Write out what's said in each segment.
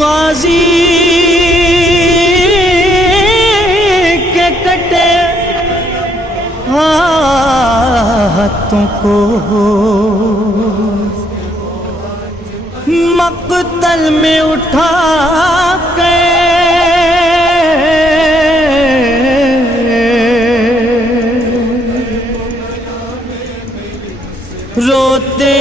غازی کے کٹے ہاتھوں کو مقتل میں اٹھا کے روتے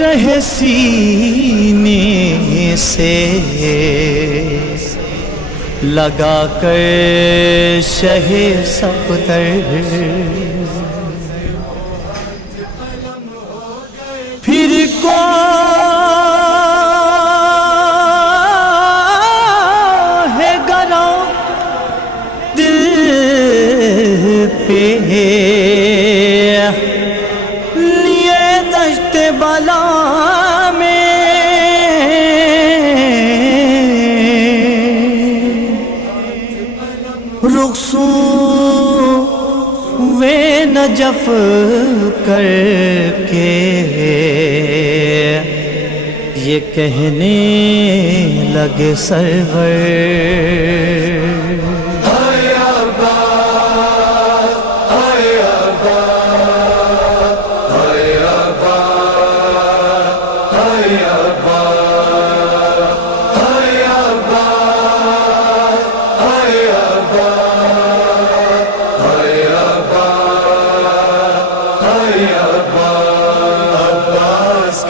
رہے سینے سے لگا کر شہ صفدر پھر کوہ گرا دل پہ لیے دشت بلا میں رخصوئے نجف کر کے یہ کہنے لگے سرور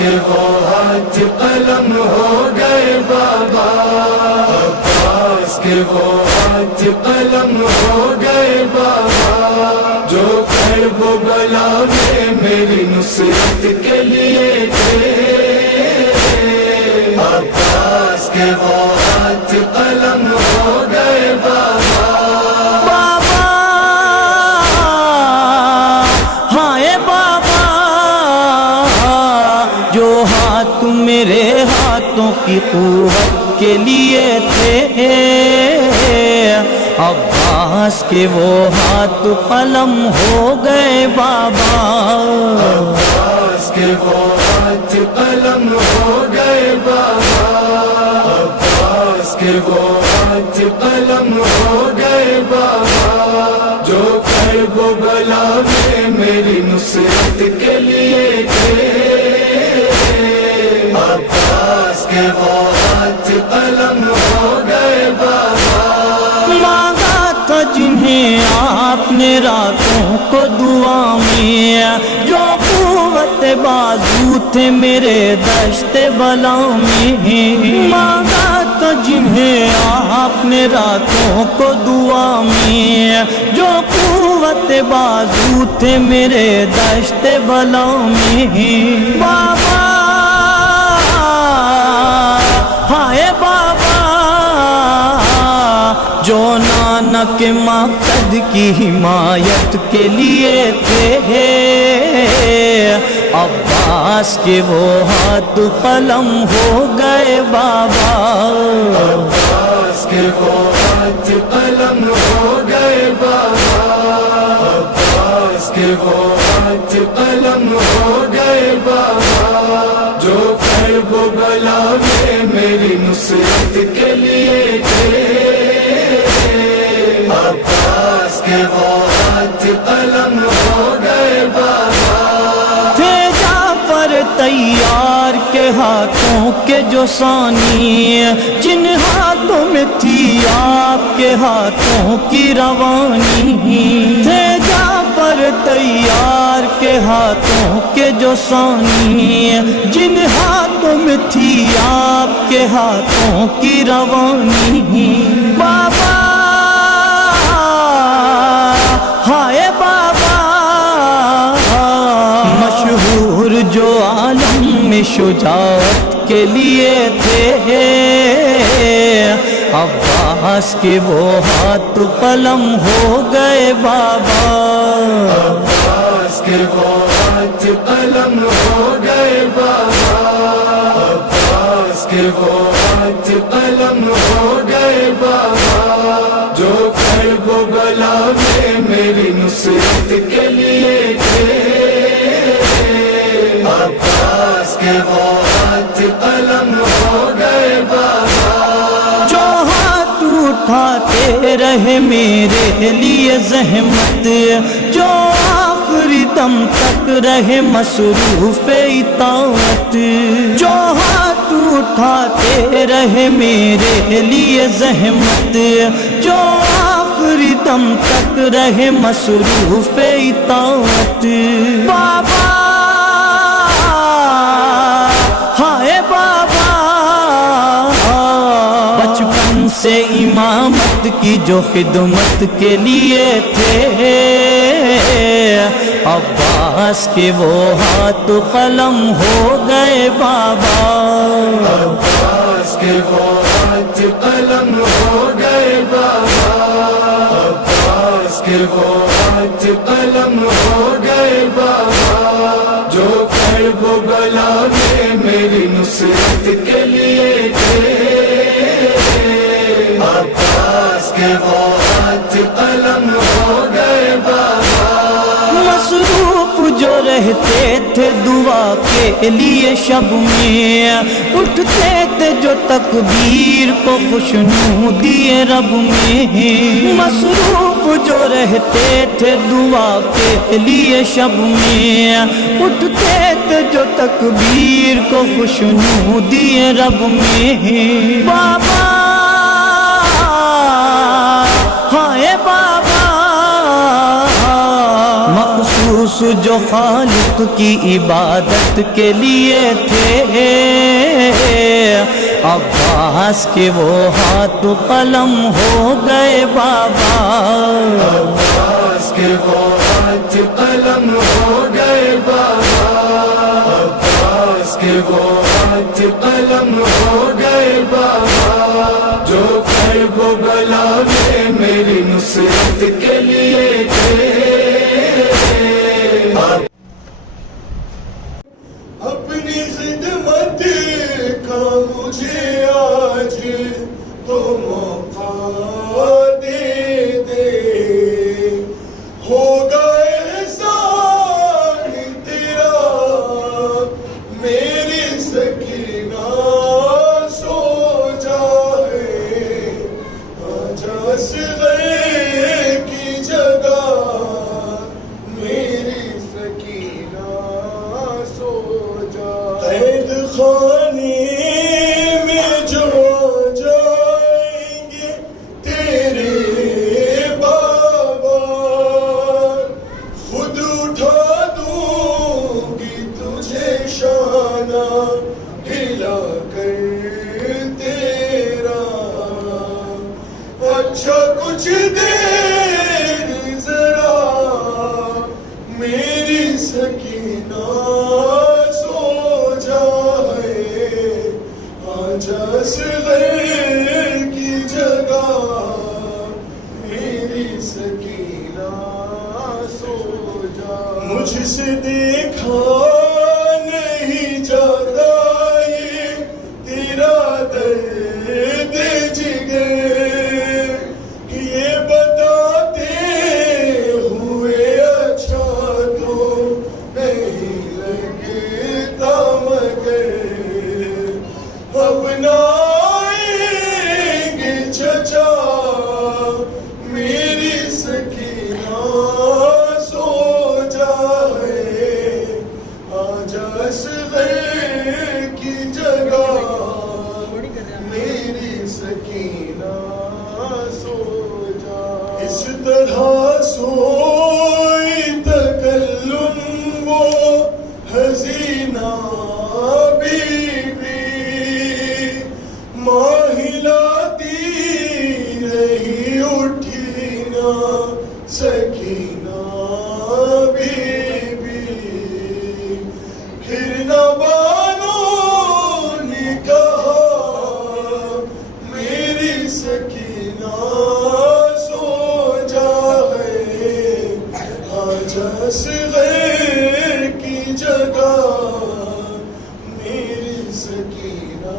کہ وہ ہاتھ قلم ہو گئے بابا، عباس کے وہ ہاتھ قلم ہو گئے بابا، جو کرب و بلا میں میری نصرت کے لیے تھے، عباس کے وہ ہاتھ قلم ہو گئے بابا۔ میرے ہاتھوں کی قوت کے لیے تھے، عباس کے وہ ہاتھ قلم ہو گئے بابا، عباس کے وہ ہاتھ قلم ہو گئے بابا، عباس کے وہ ہاتھ قلم ہو گئے بابا، جو کرب و بلا میں میری نصرت کے لیے تھے، عباس کے وہ ہاتھ قلم ہو گئے بابا۔ مانگا تھا جنہیں آپ نے راتوں کو دعا میں، جو قوت بازو تھے میرے دشت بلا میں، مانگا تھا جنہیں آپ نے راتوں کو دعا میں، جو قوت بازو تھے میرے دشت بلا میں، بابا ہائے بابا جو نانک مقصد کی حمایت کے لیے تھے، عباس کے وہ ہاتھ قلم ہو گئے بابا، عباس کے وہ ہاتھ قلم ہو گئے بابا، عباس کے وہ ہاتھ قلم ہو گئے بابا، جو کرب و بلا میں میری نصرت کے لیے تھے، عباس کے وہ ہاتھ قلم ہو گئے بابا۔ تھے جعفر تیار کے ہاتھوں کے جو ثانی، جن ہاتھوں میں تھی آپ کے ہاتھوں کی روانی، تھے جعفر تیار کے ہاتھوں کے جو ثانی، جن ہاتھوں میں تھی آپ کے ہاتھوں کی روانی، بابا ہائے بابا مشہور جو عالم میں شجاعت کے لیے تھے، عباس کے وہ ہاتھ قلم ہو گئے بابا، عباس کے وہ ہاتھ قلم ہو گئے بابا، عباس کے وہ ہاتھ قلم ہو گئے بابا، جو کرب و بلا میں میری نصرت کے لیے تھے، عباس کے وہ قلم ہو گئے بابا، جو ہاتھ اٹھاتے رہے میرے لیے زحمت، جو آخری دم تک رہے مصروف اطاعت، جو ہاتھ اٹھاتے رہے میرے لیے زحمت، جو آخری دم تک رہے مصروف اطاعت، بابا ہائے بابا، بچپن سے امامت کی جو خدمت کے لیے تھے، عباس کے وہ ہاتھ قلم ہو گئے بابا، عباس کے وہ ہاتھ قلم ہو گئے بابا، عباس کے وہ ہاتھ قلم ہو گئے بابا، جو کرب و بلا میں میری نصرت کے لیے تھے، عباس کے وہ ہاتھ قلم ہو گئے بابا، مصروف جو رہتے تھے دعا کے لیے شب میں، اٹھتے تھے جو تکبیر کو خوشنو دیے رب میں، مصروف جو رہتے تھے دعا کے لیے شب میں، اٹھتے تھے جو تکبیر کو خوشنو دیے رب میں، بابا ہائے بابا، مخصوص جو خالق کی عبادت کے لیے تھے، عباس کے وہ ہاتھ قلم ہو گئے بابا، عباس کے وہ ہاتھ قلم ہو گئے بابا، عباس کے وہ ہاتھ قلم ہو گئے بابا، جو کرب و بلا میں میری نصرت کے لیے تھے، اپنی خدمت کا مجھے آج تو موقع دے دے، ہوگا احسان تیرا میری سکینہ سو جائے، آجا صغیر کی جگہ میری سکینہ سو جائے، قید خانے میں جو جائیں گے تیرے بابا، خود اٹھا دوں گی تجھے شانہ ہلا کر تیرا، اچھا کچھ دیر ذرا میری سکینہ سو جائے، آجا صغیر کی جگہ میری سکینہ سو جائے، مجھ سے دیکھا نہیں جاتا یہ تیرا درد جگر، یہ بتاتے ہوئے اچھا تو نہیں لگتا مگر، اب نہ آئیں گے چچا میری سکینہ سو جائے، آجا صغیر کی جگہ میری سکینہ سو جائے، اس طرح سوئی تکلم وہ حسینہ بی بی، ماں ہلاتی رہی اٹھی نہ سکینہ بی بی، پھر نہ بانوں نے کہا میری سکینہ سو جائے، آجا صغیر کی جگہ میری سکینہ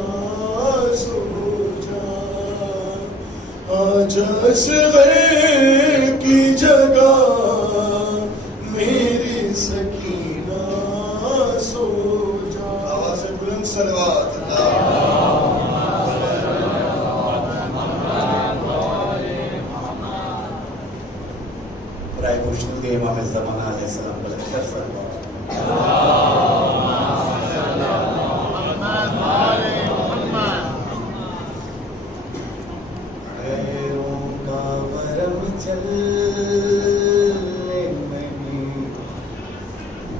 سو جائے، آجا صغیر رائے خوشنود امام زمانہ علیہ السلام بلند کر فرما. خیروں کا ورم چلنے نہیں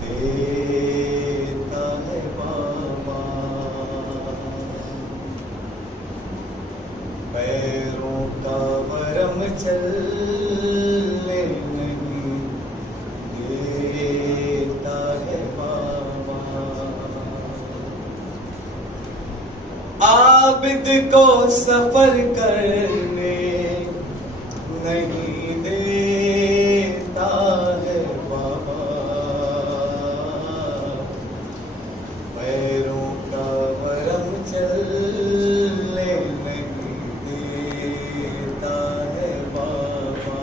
دیتا ہے بابا. خیروں کا ورم چلنے نہیں دیتا ہے بابا. عابد کو سفر کرنے نہیں دیتا ہے بابا. پیروں کا ورم چلنے نہیں دیتا ہے بابا.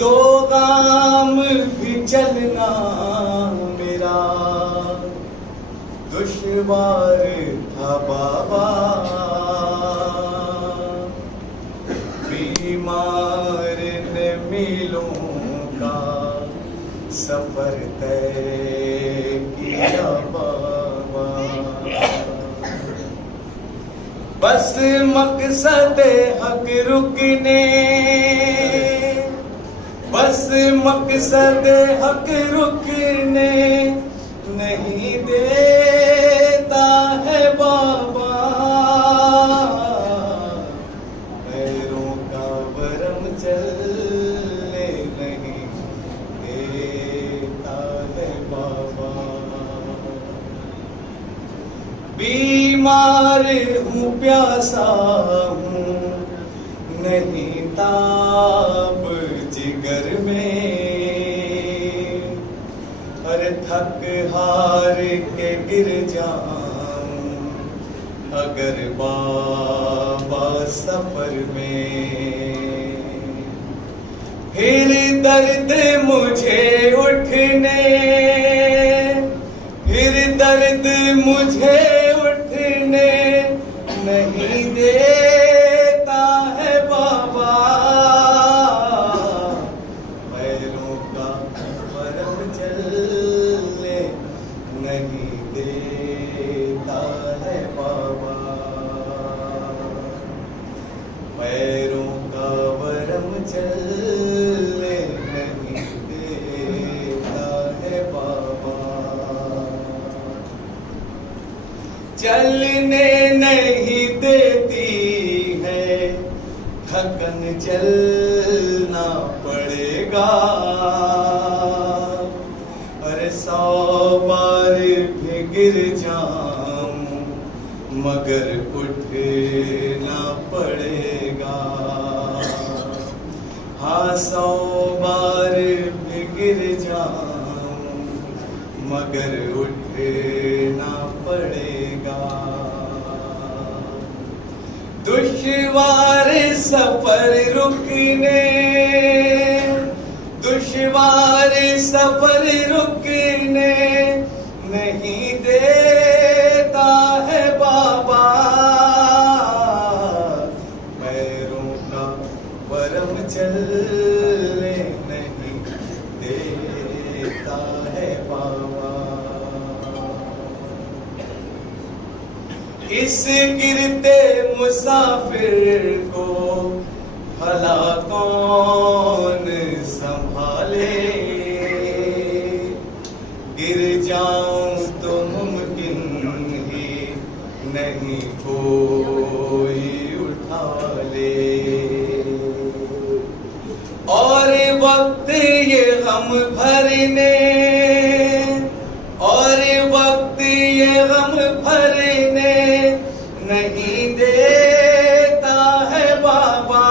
دو گام بھی چلنا میرا دشوار تھا بابا. بیمار نے میلوں کا سفر طے کیا بابا. بس مقصد حق رکنے بس مقصد حق رکنے نہیں دیتا ہے بابا. پیروں کا ورم چلنے نہیں دیتا ہے بابا. بیمار ہوں پیاسا ہوں نہیں تاب جگر میں. ارے تھک ہار کے گر جاؤں اگر بابا سفر میں. پھر درد مجھے اٹھنے پھر درد مجھے اٹھنے نہیں دیتا ہے بابا. پیروں کا ورم چلنے نہیں دیتا ہے بابا. پیروں کا ورم چلنے نہیں دیتا ہے بابا. چلنے نہیں دیتی ہے تھکن چلنا پڑے گا. ارے 100 بار بھی گر جاؤں مگر اٹھنا پڑے گا. ہاں 100 بار بھی گر جاؤں مگر اٹھنا پڑے گا. دشوار سفر رکنے دشوار سفر رکنے نہیں دیتا ہے بابا. پیروں کا ورم چلنے نہیں دیتا ہے بابا. اس گرتے مسافر کو بھلا کون سنبھالے. گر جاؤں تو ممکن ہی نہیں کوئی اٹھا لے. اور وقت یہ غم بھرنے اور وقت یہ غم بھرنے نہیں دیتا ہے بابا.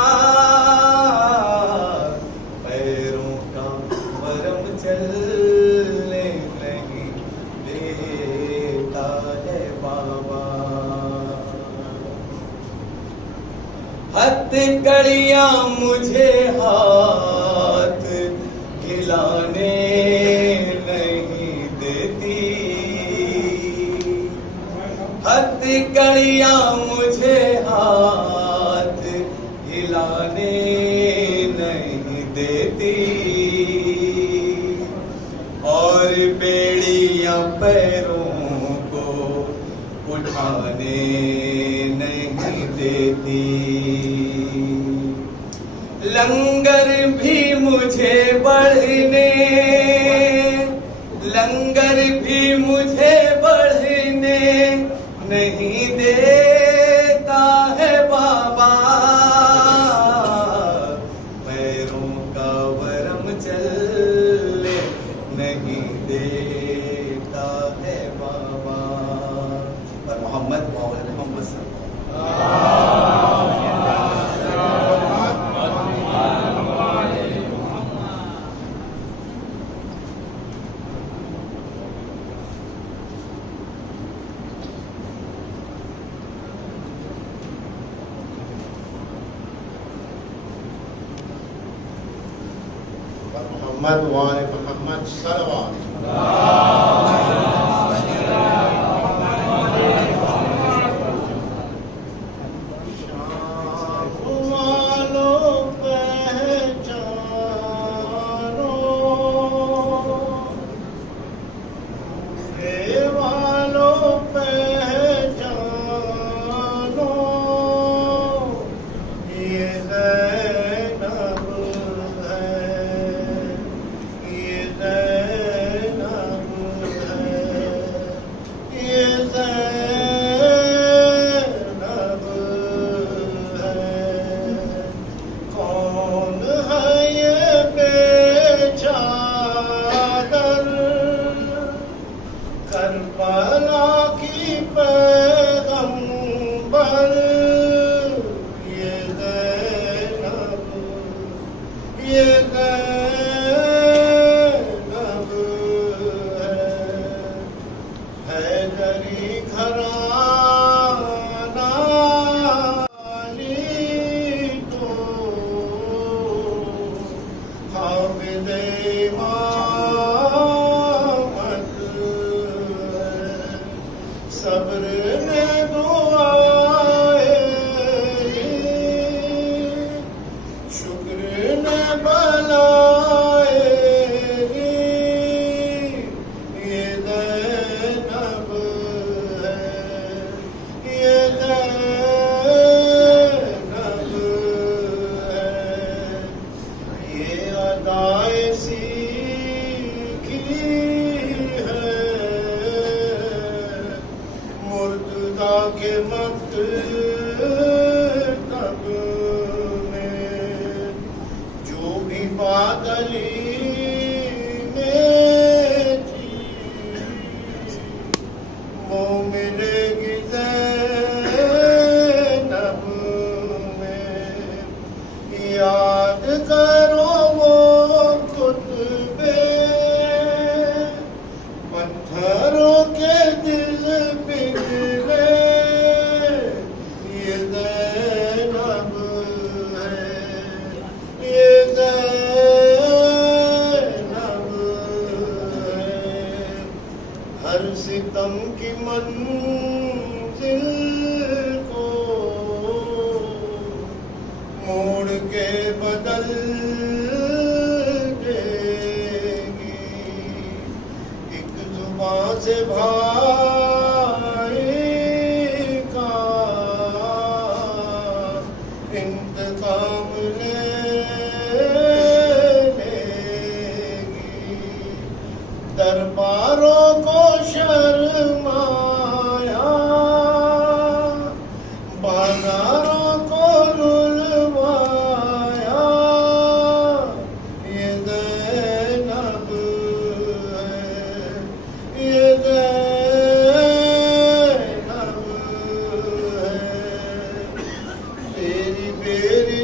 پیروں کا ورم چلنے نہیں دیتا ہے بابا. ہتھ کڑیاں مجھے ہاتھ ہلانے نہیں دیتی. ہتھ کڑیاں مجھے ہاتھ ہلانے کھانے نہیں دیتی، لنگر بھی مجھے بڑھنے، لنگر بھی مجھے بڑھنے نہیں دیتا ہے بابا، پیروں کا ورم چلنے نہیں دیتا ہے بابا۔ اور محمد مولا محمد صلی اللہ محمد وآل محمد صلوات۔ تیری بیری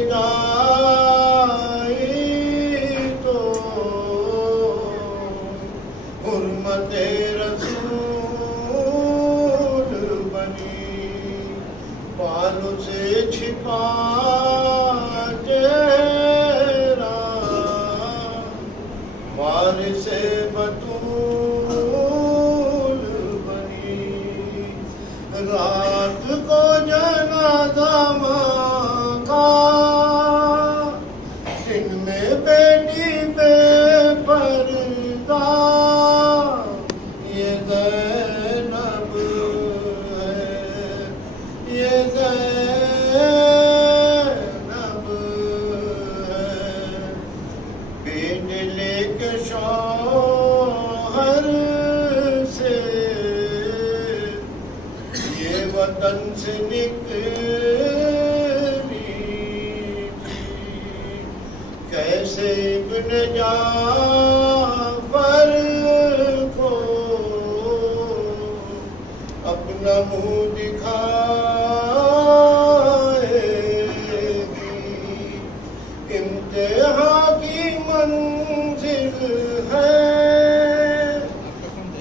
جیسے ابن جعفر کو اپنا منہ دکھائے گی، امتحان کی منزل ہے،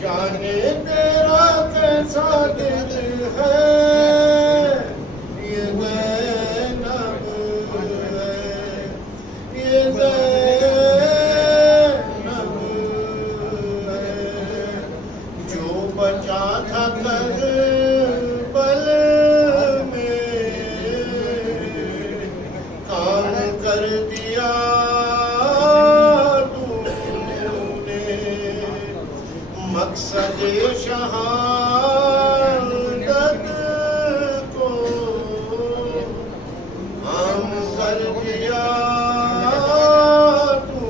جانے تیرا کیسا دل ہے، یہ زینب ہے، یہ زینب ہے، جو بچا تھا کربل میں کام کر دیا تو نے، مقصد شہادت کو عام کر دیا تو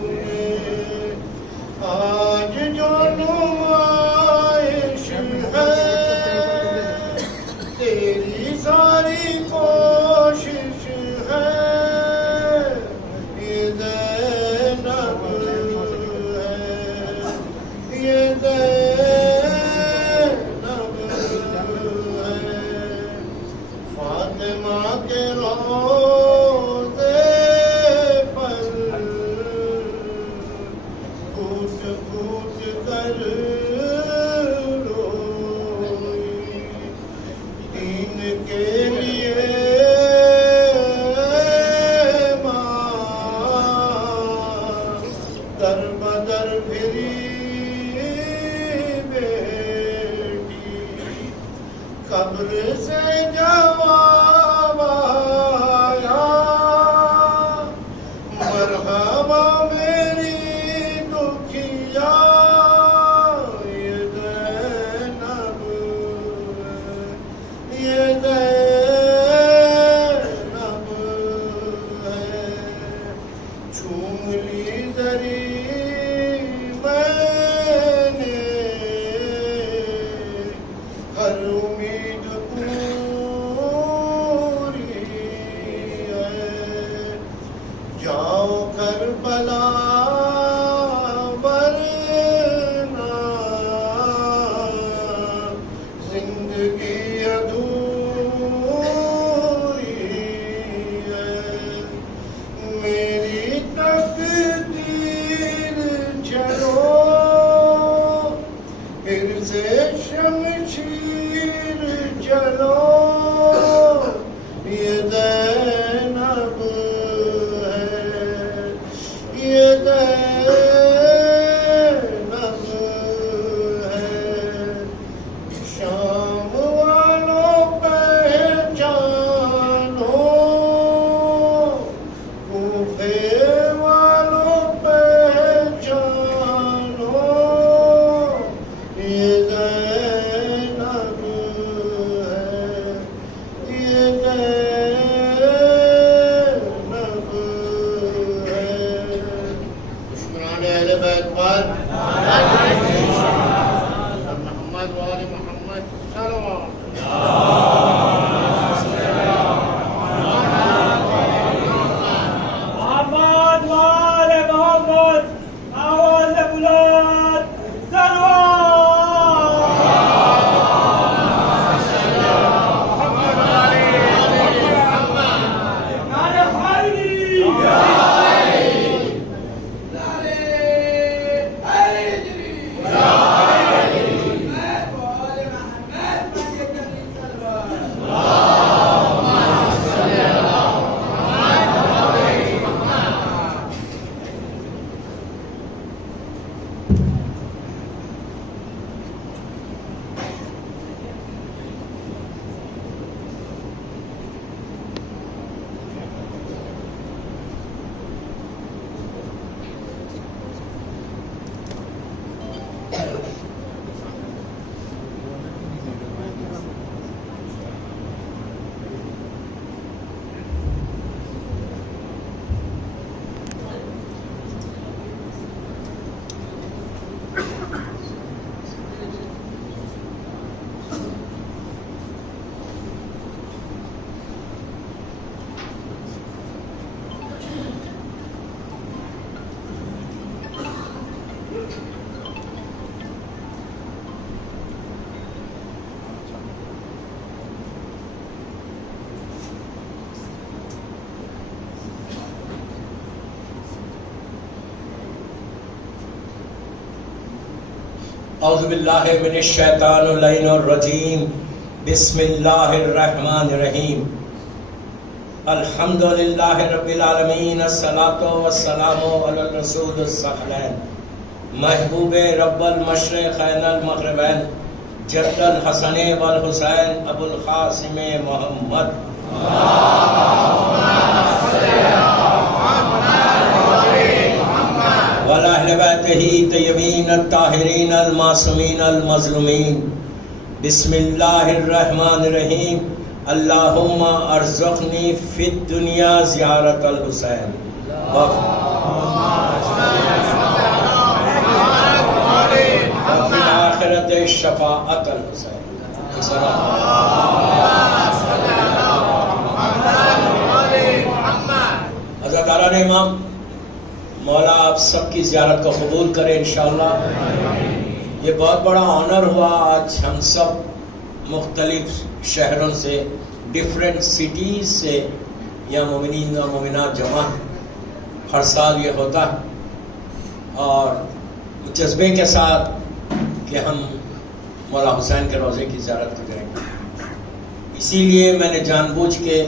نے، آج جو نمائش ہے تیری ساری کوشش ہے، یہ زینب ہے، یہ زینب ہے، فاطمہ کے روضے پر گھوٹ گھوٹ کر روئی، دین کے لیے ماں در بدر پھری بیٹی، قبر سے جواب آیا اعوذ باللہ من الشیطان اللعین الرجیم بسم اللہ الرحمن الرحیم الحمد للہ رب العالمین الصلاۃ والسلام علی الرسول الثقلین محبوب رب المشرقین المغربین جد الحسن والحسین ابو القاسم محمد وعلی اہل بیتہ طیبین الطاہرین المعصومین المظلومین بسم اللہ الرحمن الرحیم اللہم ارزقنی فی الدنیا زیارت الحسین وفی آخرت شفاعت الحسین. حضرت عالم امام مولا آپ سب کی زیارت کو قبول کرے انشاءاللہ. یہ بہت بڑا آنر ہوا آج ہم سب مختلف شہروں سے ڈیفرنٹ سٹیز سے یا مومنین و مومنات جمع. ہر سال یہ ہوتا اور جذبے کے ساتھ کہ ہم مولا حسین کے روضے کی زیارت کریں گے. اسی لیے میں نے جان بوجھ کے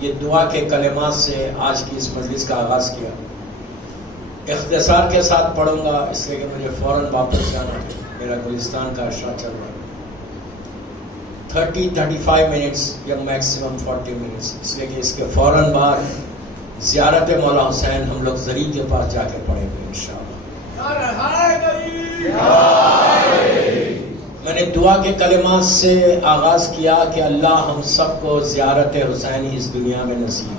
یہ دعا کے کلمات سے آج کی اس مجلس کا آغاز کیا. اختصار کے ساتھ پڑھوں گا اس لیے کہ مجھے فوراً واپس جانا ہے. میرا گلستان کا اشرا چل رہا ہے. 30-35 منٹس یا میکسیمم 40 منٹس، اس لیے کہ اس کے فوراً بعد زیارت مولا حسین ہم لوگ زری کے پاس جا کے پڑھیں گے انشاءاللہ. میں نے دعا کے کلمات سے آغاز کیا کہ اللہ ہم سب کو زیارت حسینی اس دنیا میں نصیب.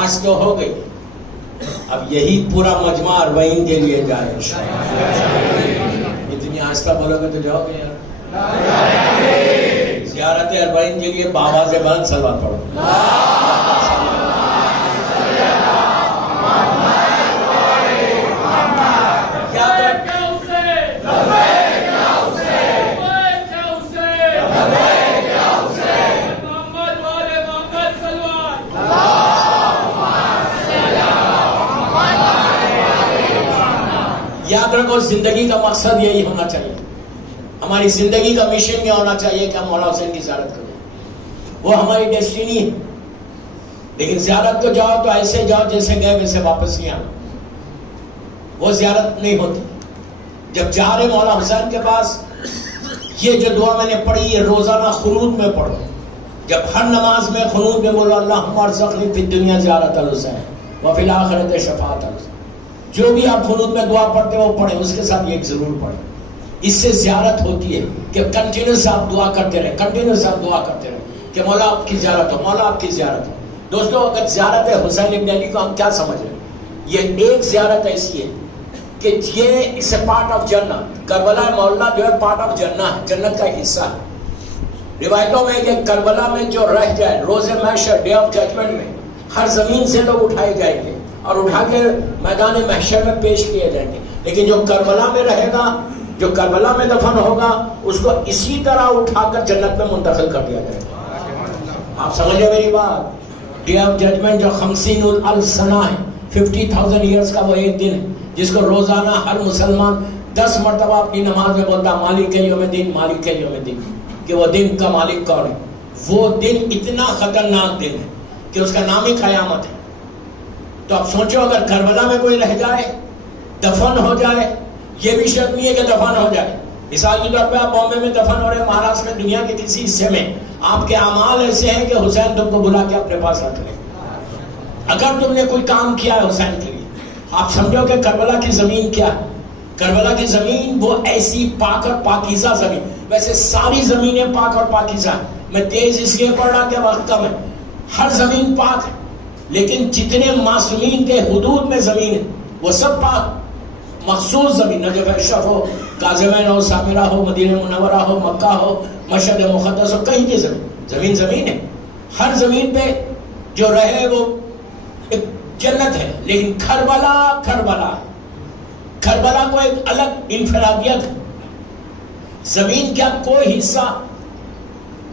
آج تو ہو گئی، اب یہی پورا مجمع اربعین کے لیے جائے انشاءاللہ. اتنی آہستہ بولو گے تو جاؤ گے یار. زیارت اربعین کے لیے بآواز بلند صلوات پڑھو. یاد رکھو زندگی کا مقصد یہی ہونا چاہیے. ہماری زندگی کا مشن یہ ہونا چاہیے کہ ہم مولا حسین کی زیارت کریں. وہ ہماری ڈیسٹینی ہے. لیکن زیارت کو جاؤ تو ایسے جاؤ جیسے گئے ویسے واپس نہیں آنا. وہ زیارت نہیں ہوتی. جب جا رہے مولا حسین کے پاس، یہ جو دعا میں نے پڑھی یہ روزانہ خنود میں پڑھو. جب ہر نماز میں خنود میں بولو اللہم ارزقنی فی الدنیا زیارت الحسین وفی الآخرت شفاعت الحسین. جو بھی آپ خنود میں دعا پڑھتے ہو پڑھیں، اس کے ساتھ یہ ضرور پڑھیں. اس سے زیارت ہوتی ہے کہ کنٹینیوس آپ دعا کرتے رہے، کنٹینیوس آپ دعا کرتے رہے کہ مولا آپ کی زیارت ہو، مولا آپ کی زیارت ہو. دوستو اگر زیارت حسین ابن علی کو ہم کیا سمجھ رہے ہیں؟ یہ ایک زیارت ایسی ہے کہ یہ اس پارٹ آف جنت. کربلا مولا جو ہے پارٹ آف جنت ہے، جنت کا حصہ ہے. روایتوں میں کہ کربلا میں جو رہ جائے روز محشر ڈے آف ججمنٹ میں ہر زمین سے لوگ اٹھائے جائیں گے اور اٹھا کے میدان محشر میں پیش کیے جائیں گے. لیکن جو کربلا میں رہے گا، جو کربلا میں دفن ہوگا، اس کو اسی طرح اٹھا کر جنت میں منتقل کر دیا جائے گا. آپ سمجھے میری بات؟ ڈے آف ججمنٹ جو 50,000 سنہ ہے، 50,000 ایئرس کا وہ ایک دن ہے جس کو روزانہ ہر مسلمان 10 مرتبہ اپنی نماز میں بولتا مالک کے یوم دن، مالک کے یوم دن، کہ وہ دن کا مالک کون ہے. وہ دن اتنا خطرناک دن ہے کہ اس کا نام ہی قیامت ہے. تو آپ سوچو اگر کربلا میں کوئی رہ جائے، دفن ہو جائے، یہ بھی شرط نہیں ہے کہ دفن ہو جائے. مثال کے طور پہ آپ بامبے میں دفن ہو رہے، مہاراشٹر میں، دنیا کے کسی حصے میں، آپ کے اعمال ایسے ہیں کہ حسین تم کو بلا کے اپنے پاس رکھ لے. اگر تم نے کوئی کام کیا ہے حسین کے لیے، آپ سمجھو کہ کربلا کی زمین کیا ہے. کربلا کی زمین وہ ایسی پاک اور پاکیزہ زمین. ویسے ساری زمینیں پاک اور پاکیزہ ہیں. میں تیز اس لیے پڑھ رہا کہ وقت کم ہے. ہر زمین پاک ہے، لیکن جتنے معصومین کے حدود میں زمین ہے وہ سب پاک. مخصوص زمین، نجف اشرف ہو، کاظمین ہو، سامرہ ہو، مدینہ منورہ ہو، مکہ ہو، مشہد مقدس ہو، کہیں کی زمین زمین ہے. ہر زمین پہ جو رہے وہ ایک جنت ہے. لیکن کربلا کو ایک الگ انفرادیت ہے. زمین کا کوئی حصہ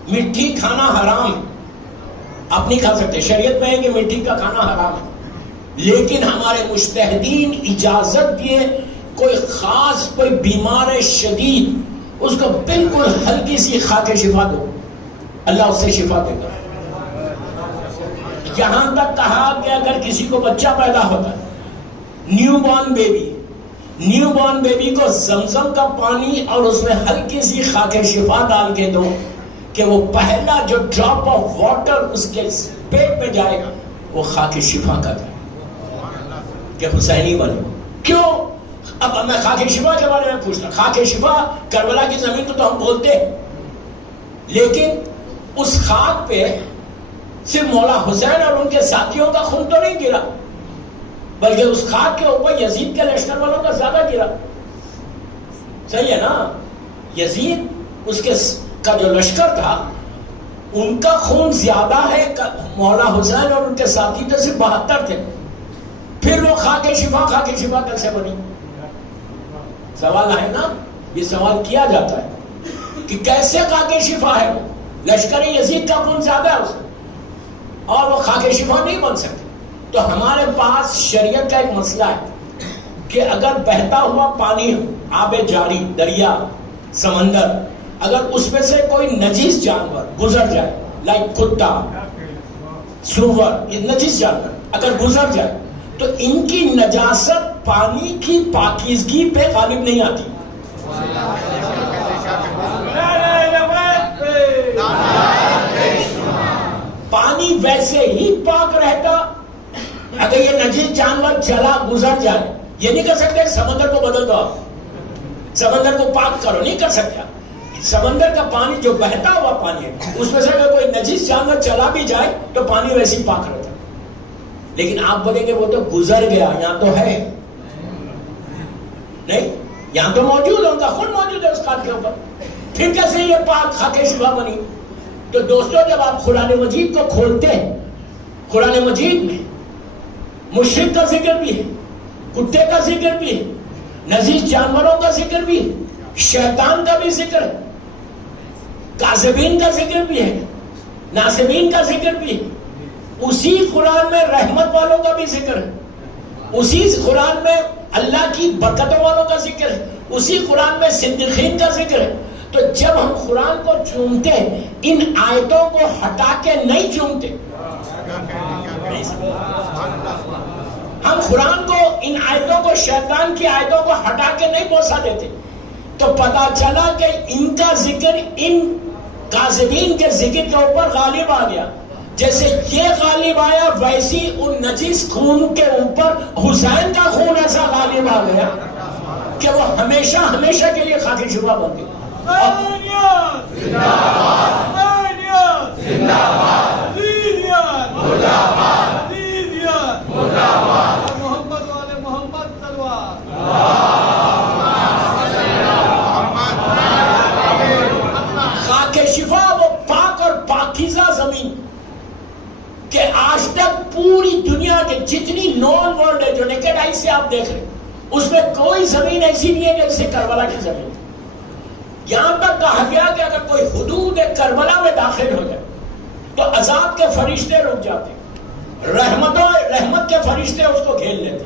مٹی کھانا حرام ہے، آپ نہیں کھا سکتے. شریعت میں ہے کہ مٹی کا کھانا حرام ہے، لیکن ہمارے مجتہدین اجازت دیے کوئی خاص کوئی بیمار شدید اس کو بالکل ہلکی سی خاک شفا دو، اللہ اس سے شفا دے گا۔ یہاں تک کہا کہ اگر کسی کو بچہ پیدا ہوتا ہے، نیو بورن بیبی کو زمزم کا پانی اور اس میں ہلکی سی خاک شفا ڈال کے دو کہ وہ پہلا جو ڈراپ آف واٹر اس کے پیٹ میں جائے گا وہ خاک شفا کا ہے کہ حسینی بنے۔ کیوں؟ اب میں خاک شفا کے بارے میں پوچھتا، خاک شفا کربلا کی زمین کو تو ہم بولتے ہیں، لیکن اس خاک پہ صرف مولا حسین اور ان کے ساتھیوں کا خون تو نہیں گرا، بلکہ اس خاک کے اوپر یزید کے لشکر والوں کا زیادہ گرا۔ صحیح ہے نا؟ یزید اس کے کا جو لشکر تھا ان کا خون زیادہ ہے، مولا حسین اور ان کے ساتھی تو صرف 72 تھے، پھر وہ خاک شفا کیسے بنی؟ سوال ہے نا، یہ سوال کیا جاتا ہے کہ کیسے خاک شفا ہے؟ وہ لشکر یزید کا خون زیادہ ہے اس میں اور وہ خاک شفا نہیں بن سکتے۔ تو ہمارے پاس شریعت کا ایک مسئلہ ہے کہ اگر بہتا ہوا پانی، آب جاری، دریا، سمندر، اگر اس میں سے کوئی نجیس جانور گزر جائے، لائک کتا، سور، یہ نجیس جانور اگر گزر جائے تو ان کی نجاست پانی کی پاکیزگی پہ غالب نہیں آتی۔ پانی ویسے ہی پاک رہتا۔ اگر یہ نجیس جانور چلا گزر جائے، یہ نہیں کر سکتے سمندر کو بدل دو، آپ سمندر کو پاک کرو، نہیں کر سکتے۔ سمندر کا پانی جو بہتا ہوا پانی ہے اس میں سے اگر کوئی نجیس جانور چلا بھی جائے تو پانی ویسے ہی پاک رہتا۔ لیکن آپ بولیں گے وہ تو گزر گیا، یہاں تو ہے نہیں، یہاں تو موجود ہے، ان کا خود موجود ہے اس خاک کے اوپر، پھر کیسے یہ پاک خاک شفا بنی؟ تو دوستو جب آپ قرآن مجید کو کھولتے ہیں، قرآن مجید میں مشرک کا ذکر بھی ہے، کتے کا ذکر بھی ہے، نجیس جانوروں کا ذکر بھی ہے، شیطان کا بھی ذکر ہے، کاذبین کا ذکر بھی ہے، ناصبین کا ذکر بھی ہے، اسی قرآن میں رحمت والوں کا بھی ذکر ہے، اسی قرآن میں اللہ کی برکتوں والوں کا ذکر ہے، اسی قرآن میں صدیقین کا ذکر ہے۔ تو جب ہم قرآن کو چومتے ان آیتوں کو ہٹا کے نہیں چومتے، ہم قرآن کو ان آیتوں کو، شیطان کی آیتوں کو ہٹا کے نہیں بوسا دیتے، تو پتا چلا کہ ان کا ذکر ان کاذبین کے ذکر کے اوپر غالب آ گیا۔ جیسے یہ غالب آیا ویسی ان نجیس خون کے اوپر حسین کا خون ایسا غالب آ گیا کہ وہ ہمیشہ ہمیشہ کے لیے خاک شفا بن گیا۔ محمد والے محمد تلوار۔ خاک شفا وہ پاک اور پاکیزہ زمین کہ آج تک پوری دنیا کے جتنی نون ورلڈ ہے جو نیکڈ آئی سے آپ دیکھ رہے اس میں کوئی زمین ایسی نہیں ہے جیسے کربلا کی زمین۔ یہاں تک کہا گیا کہ اگر کوئی حدود کربلا میں داخل ہو جائے تو عذاب کے فرشتے رک جاتے، رحمت کے فرشتے اس کو گھیر لیتے،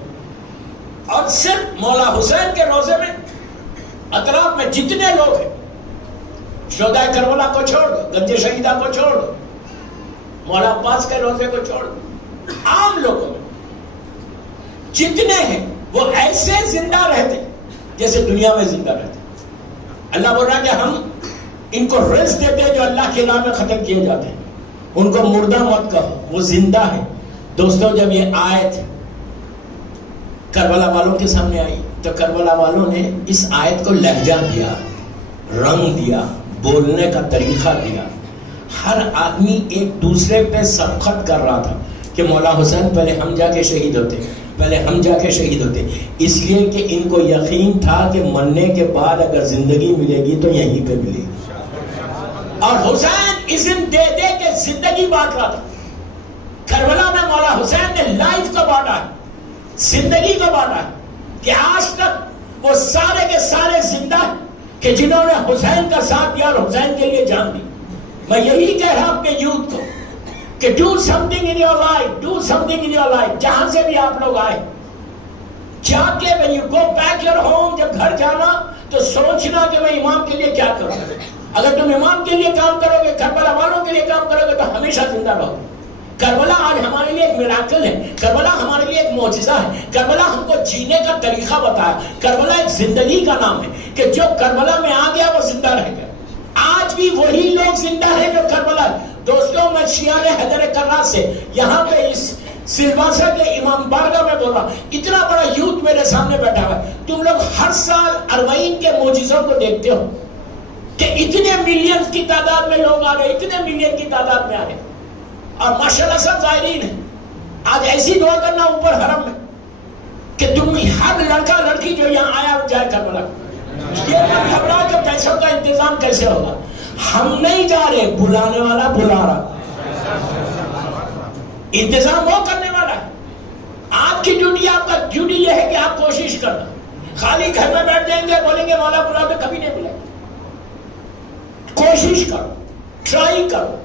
اور صرف مولا حسین کے روزے میں اطراف میں جتنے لوگ ہیں، شہدائے کربلا کو چھوڑ دو، گنج شہیدہ کو چھوڑ دو، مولا عباس کے روزے کو چھوڑ دو، عام لوگوں میں جتنے ہیں وہ ایسے زندہ رہتے جیسے دنیا میں زندہ رہتے۔ اللہ بول رہا ہے کہ ہم ان کو رزق دیتے ہیں جو اللہ کی راہ میں ختم کیے جاتے ہیں، ان کو مردہ مت کہو، وہ زندہ ہے۔ دوستوں جب یہ آیت کربلا والوں کے سامنے آئی تو کربلا والوں نے اس آیت کو لہجہ دیا، رنگ دیا، بولنے کا طریقہ دیا۔ ہر آدمی ایک دوسرے پہ سبقت کر رہا تھا کہ مولا حسین پہلے ہم جا کے شہید ہوتے، پہلے ہم جا کے شہید ہوتے، اس لیے کہ ان کو یقین تھا کہ مرنے کے بعد اگر زندگی ملے گی تو یہیں پہ ملے گی۔ اور حسین اذن دے دے کے زندگی بانٹ رہا تھا۔ کربلا میں مولا حسین نے لائف کا بانٹا ہے، زندگی کا بانٹا ہے کہ آج تک وہ سارے کے سارے زندہ کہ جنہوں نے حسین کا ساتھ دیا اور حسین کے لیے جان دی۔ میں یہی کہہ رہا ہوں اپنے یوتھ کو کہ do some thing in your life, do some thing in your life, جہاں سے بھی آپ لوگ آئے، جا کے when you go back your home, جب گھر جانا تو سوچنا کہ میں امام کے لیے کیا کروں. اگر تم امام کے لیے کام کرو گے، کربلا والوں کے لیے کام کرو گے تو ہمیشہ زندہ رہو. کربلا آج ہمارے لیے ایک میراکل ہے، کربلا ہمارے لیے ایک معجزہ ہے، کربلا ہم کو جینے کا طریقہ بتایا. کربلا ایک زندگی کا نام ہے کہ جو کربلا میں آ گیا وہ زندہ رہ گیا. آج بھی وہی لوگ زندہ ہیں جو کربلا. دوستوں میں شیعہ حیدر کرار سے یہاں پہ اس سلواسا کے امام بارگاہ میں بول رہا، اتنا بڑا یوتھ میرے سامنے بیٹھا ہوا ہے. تم لوگ ہر سال اربعین کے معجزوں کو دیکھتے ہو کہ اتنے ملین کی تعداد میں لوگ آ رہے، اتنے ملین کی تعداد میں آ رہے. اور ماشاءاللہ سب زائرین ہیں. آج ایسی دعا کرنا اوپر حرم میں کہ تم ہر لڑکا لڑکی جو یہاں آیا جائے کربلا. یہ مت گھبراؤ کہ پیسوں کا انتظام کیسے ہوگا. ہم نہیں جا رہے، بلانے والا بلا رہا، انتظام وہ کرنے والا ہے. آپ کی ڈیوٹی، آپ کا ڈیوٹی یہ ہے کہ آپ کوشش کرنا. خالی گھر میں بیٹھ جائیں گے بولیں گے مولا بلا تو کبھی نہیں بلائیں گے. کوشش کرو، ٹرائی کرو،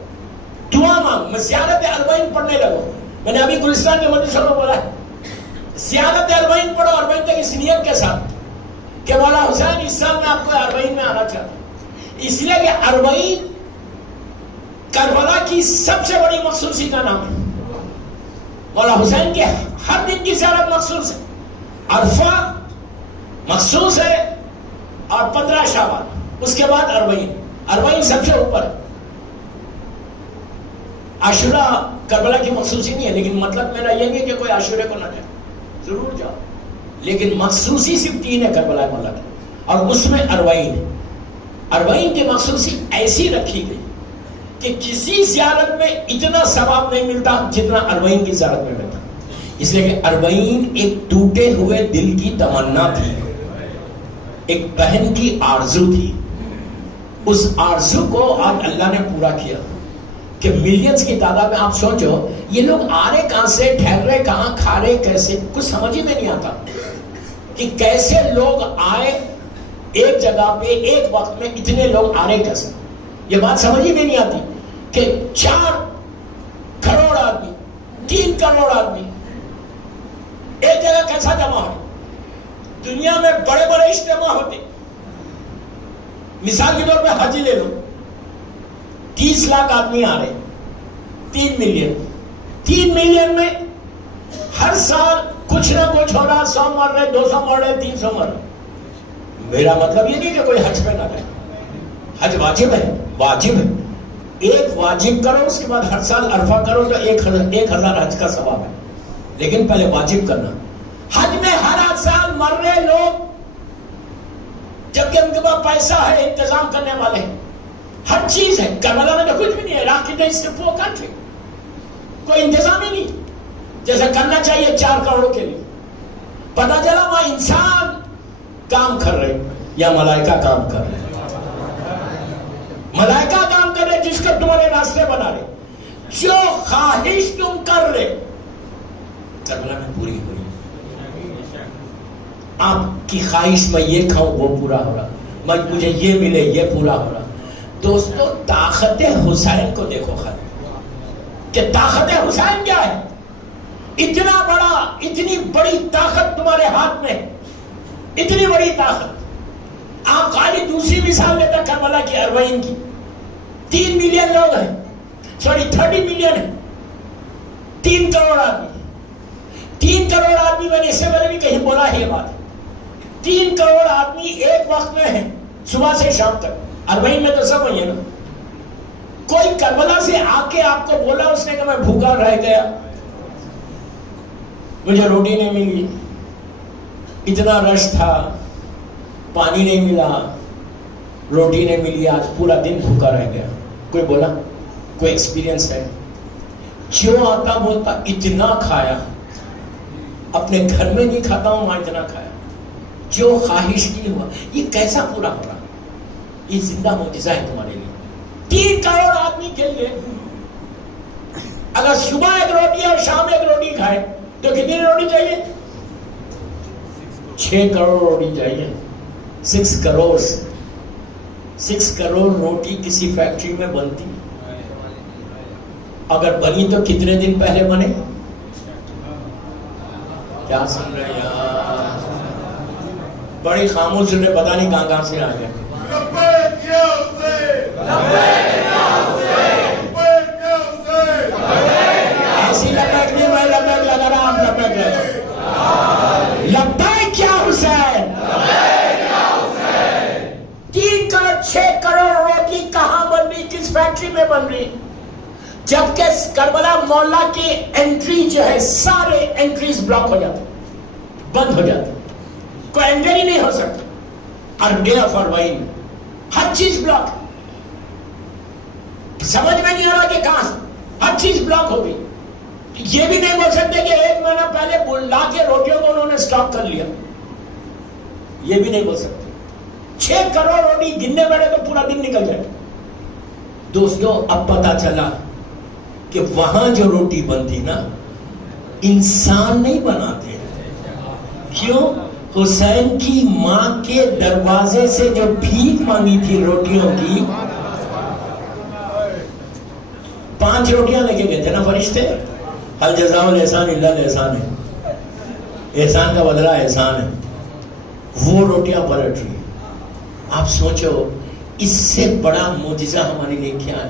دعا مانگ. زیارت اربعین پڑھنے لگو. میں نے ابھی گلستان کے مدرسوں میں بولا ہے زیارت اربعین پڑھو، اربعین تک اس نیت کے ساتھ کہ مولا حسین اس سال میں آپ کو اربعین میں آنا چاہتا ہوں. اس لیے کہ اربعین کربلا کی سب سے بڑی مخصوصی کا نام ہے. مولا حسین کے ہر دن کی زیارت مخصوص ہے. عرفہ مخصوص ہے اور 15 شعبان، اس کے بعد اربعین. اربعین سب سے اوپر. عاشورہ کربلا کی مخصوصی نہیں ہے، لیکن مطلب میرا یہ نہیں کہ کوئی عاشورے کو نہ جائے، ضرور جاؤ. لیکن مخصوصی صرف 3 ہے کربلا مولا کی، اور اس میں اربعین ہے. اربعین کی مخصوصی ایسی رکھی گئی کہ کسی زیارت میں اتنا ثواب نہیں ملتا جتنا اربعین کی زیارت میں ملتا. اس لیے کہ اربعین ایک ٹوٹے ہوئے دل کی تمنا تھی، ایک بہن کی آرزو تھی. اس آرزو کو آج اللہ نے پورا کیا کہ ملینز کی تعداد میں. آپ سوچو یہ لوگ آ رہے کہاں سے، ٹھہر رہے کہاں، کھا رہے کیسے، کچھ سمجھ ہی میں نہیں آتا کہ کیسے لوگ آئے ایک جگہ پہ ایک وقت میں. اتنے لوگ آ رہے کیسے، یہ بات سمجھ ہی میں نہیں آتی کہ 4 کروڑ آدمی، 3 کروڑ آدمی ایک جگہ کیسا جمع ہو. دنیا میں بڑے بڑے اجتماع ہوتے. مثال کے طور پہ حج لے لو، 30 لاکھ آدمی آ رہے، 3 ملین. 3 ملین میں ہر سال کچھ نہ کچھ ہو رہا. 100 مر رہے، 200 مر رہے، 300 مر رہے. میرا مطلب یہ نہیں کہ کوئی حج پہ نہ جائے. حج واجب ہے، واجب ہے. ایک واجب کرو، اس کے بعد ہر سال عرفہ کرو تو 1000 حج کا ثواب ہے. لیکن پہلے واجب کرنا. حج میں ہر سال مر رہے لوگ، جبکہ ان کے پاس پیسہ ہے، انتظام کرنے والے ہیں، ہر چیز ہے. کربلا میں تو کچھ بھی نہیں ہے. عراق از اے پور کنٹری، کوئی انتظام ہی نہیں جیسا کرنا چاہیے 4 کروڑ کے لیے. پتہ چلا وہاں انسان کام کر رہے یا ملائکہ کام کر رہے. ملائکہ کام کر رہے جس کو تمہارے راستے بنا رہے. جو خواہش تم کر رہے کربلا میں پوری ہوئی. آپ کی خواہش میں یہ کھاؤں وہ پورا ہو رہا، مجھے یہ ملے یہ پورا ہو رہا. دوستو طاقت حسین کو دیکھو خالی کہ طاقت حسین کیا ہے. اتنا بڑا، اتنی بڑی طاقت تمہارے ہاتھ میں، اتنی بڑی طاقت. آپ خالی دوسری مثال لیتا کربلا کی، اربعین کی. 3 ملین لوگ ہیں، 30 ملین ہیں، 3 کروڑ آدمی. 3 کروڑ آدمی، میں نے اس سے پہلے بھی کہیں بولا ہے یہ بات. 3 کروڑ آدمی ایک وقت میں ہیں، صبح سے شام تک. اربعین میں تو سب وہی ہے نا. کوئی کربلا سے آ کے آپ کو بولا اس نے کہ میں بھوکا رہ گیا، مجھے روٹی نہیں ملی، اتنا رش تھا، پانی نہیں ملا، روٹی نہیں ملی، آج پورا دن بھوکا رہ گیا. کوئی بولا؟ کوئی ایکسپیرینس ہے؟ جو آتا بولتا اتنا کھایا، اپنے گھر میں نہیں کھاتا ہوں وہاں اتنا کھایا، جو خواہش کی ہوا. یہ کیسا پورا ہو رہا؟ یہ زندہ معجزہ ہے تمہارے لیے. 3 کروڑ آدمی کے لیے اگر صبح ایک روٹی اور شام ایک روٹی کھائے تو کتنی روٹی چاہیے؟ 6 کروڑ روٹی چاہیے. 6 کروڑ روٹی کسی فیکٹری میں بنتی. اگر بنی تو کتنے دن پہلے بنے؟ کیا سن رہے ہیں یار؟ بڑی خاموش نے پتہ نہیں کہاں سے آ گئے. ایسی لبیک نہیں میں لبیک لگا رہا آپ لبیک لگا. لبیک کیا حسین. 3 کروڑ 6 کروڑ روٹی کہاں بن رہی, کس فیکٹری میں بن رہی؟ جبکہ کربلا مولا کی انٹری جو ہے سارے انٹریز بلاک ہو جاتے, بند ہو جاتے, کوئی انٹر ہی نہیں ہو سکتا. اور ڈے آف اربعین ہر چیز بلاک, سمجھ میں نہیں آ رہا کہ کہاں ہر چیز بلاک ہو گئی. یہ بھی نہیں بول سکتے کہ 1 مہینہ پہلے لا کے روٹیوں کو انہوں نے سٹاک کر لیا, یہ بھی نہیں بول سکتے. 6 کروڑ روٹی گننے بیٹھے تو پورا دن نکل جائے. دوستوں اب پتا چلا کہ وہاں جو روٹی بنتی نا انسان نہیں بناتے. کیوں؟ حسین کی ماں کے دروازے سے جو بھیک مانگی تھی روٹیوں کی, 5 روٹیاں لے کے گئے تھے نا فرشتے. حل جزاء الاحسان الا الاحسان ہے, احسان کا بدلہ احسان ہے. وہ روٹیاں پلٹ رہی. آپ سوچو اس سے بڑا معجزہ ہمارے لیے کیا ہے.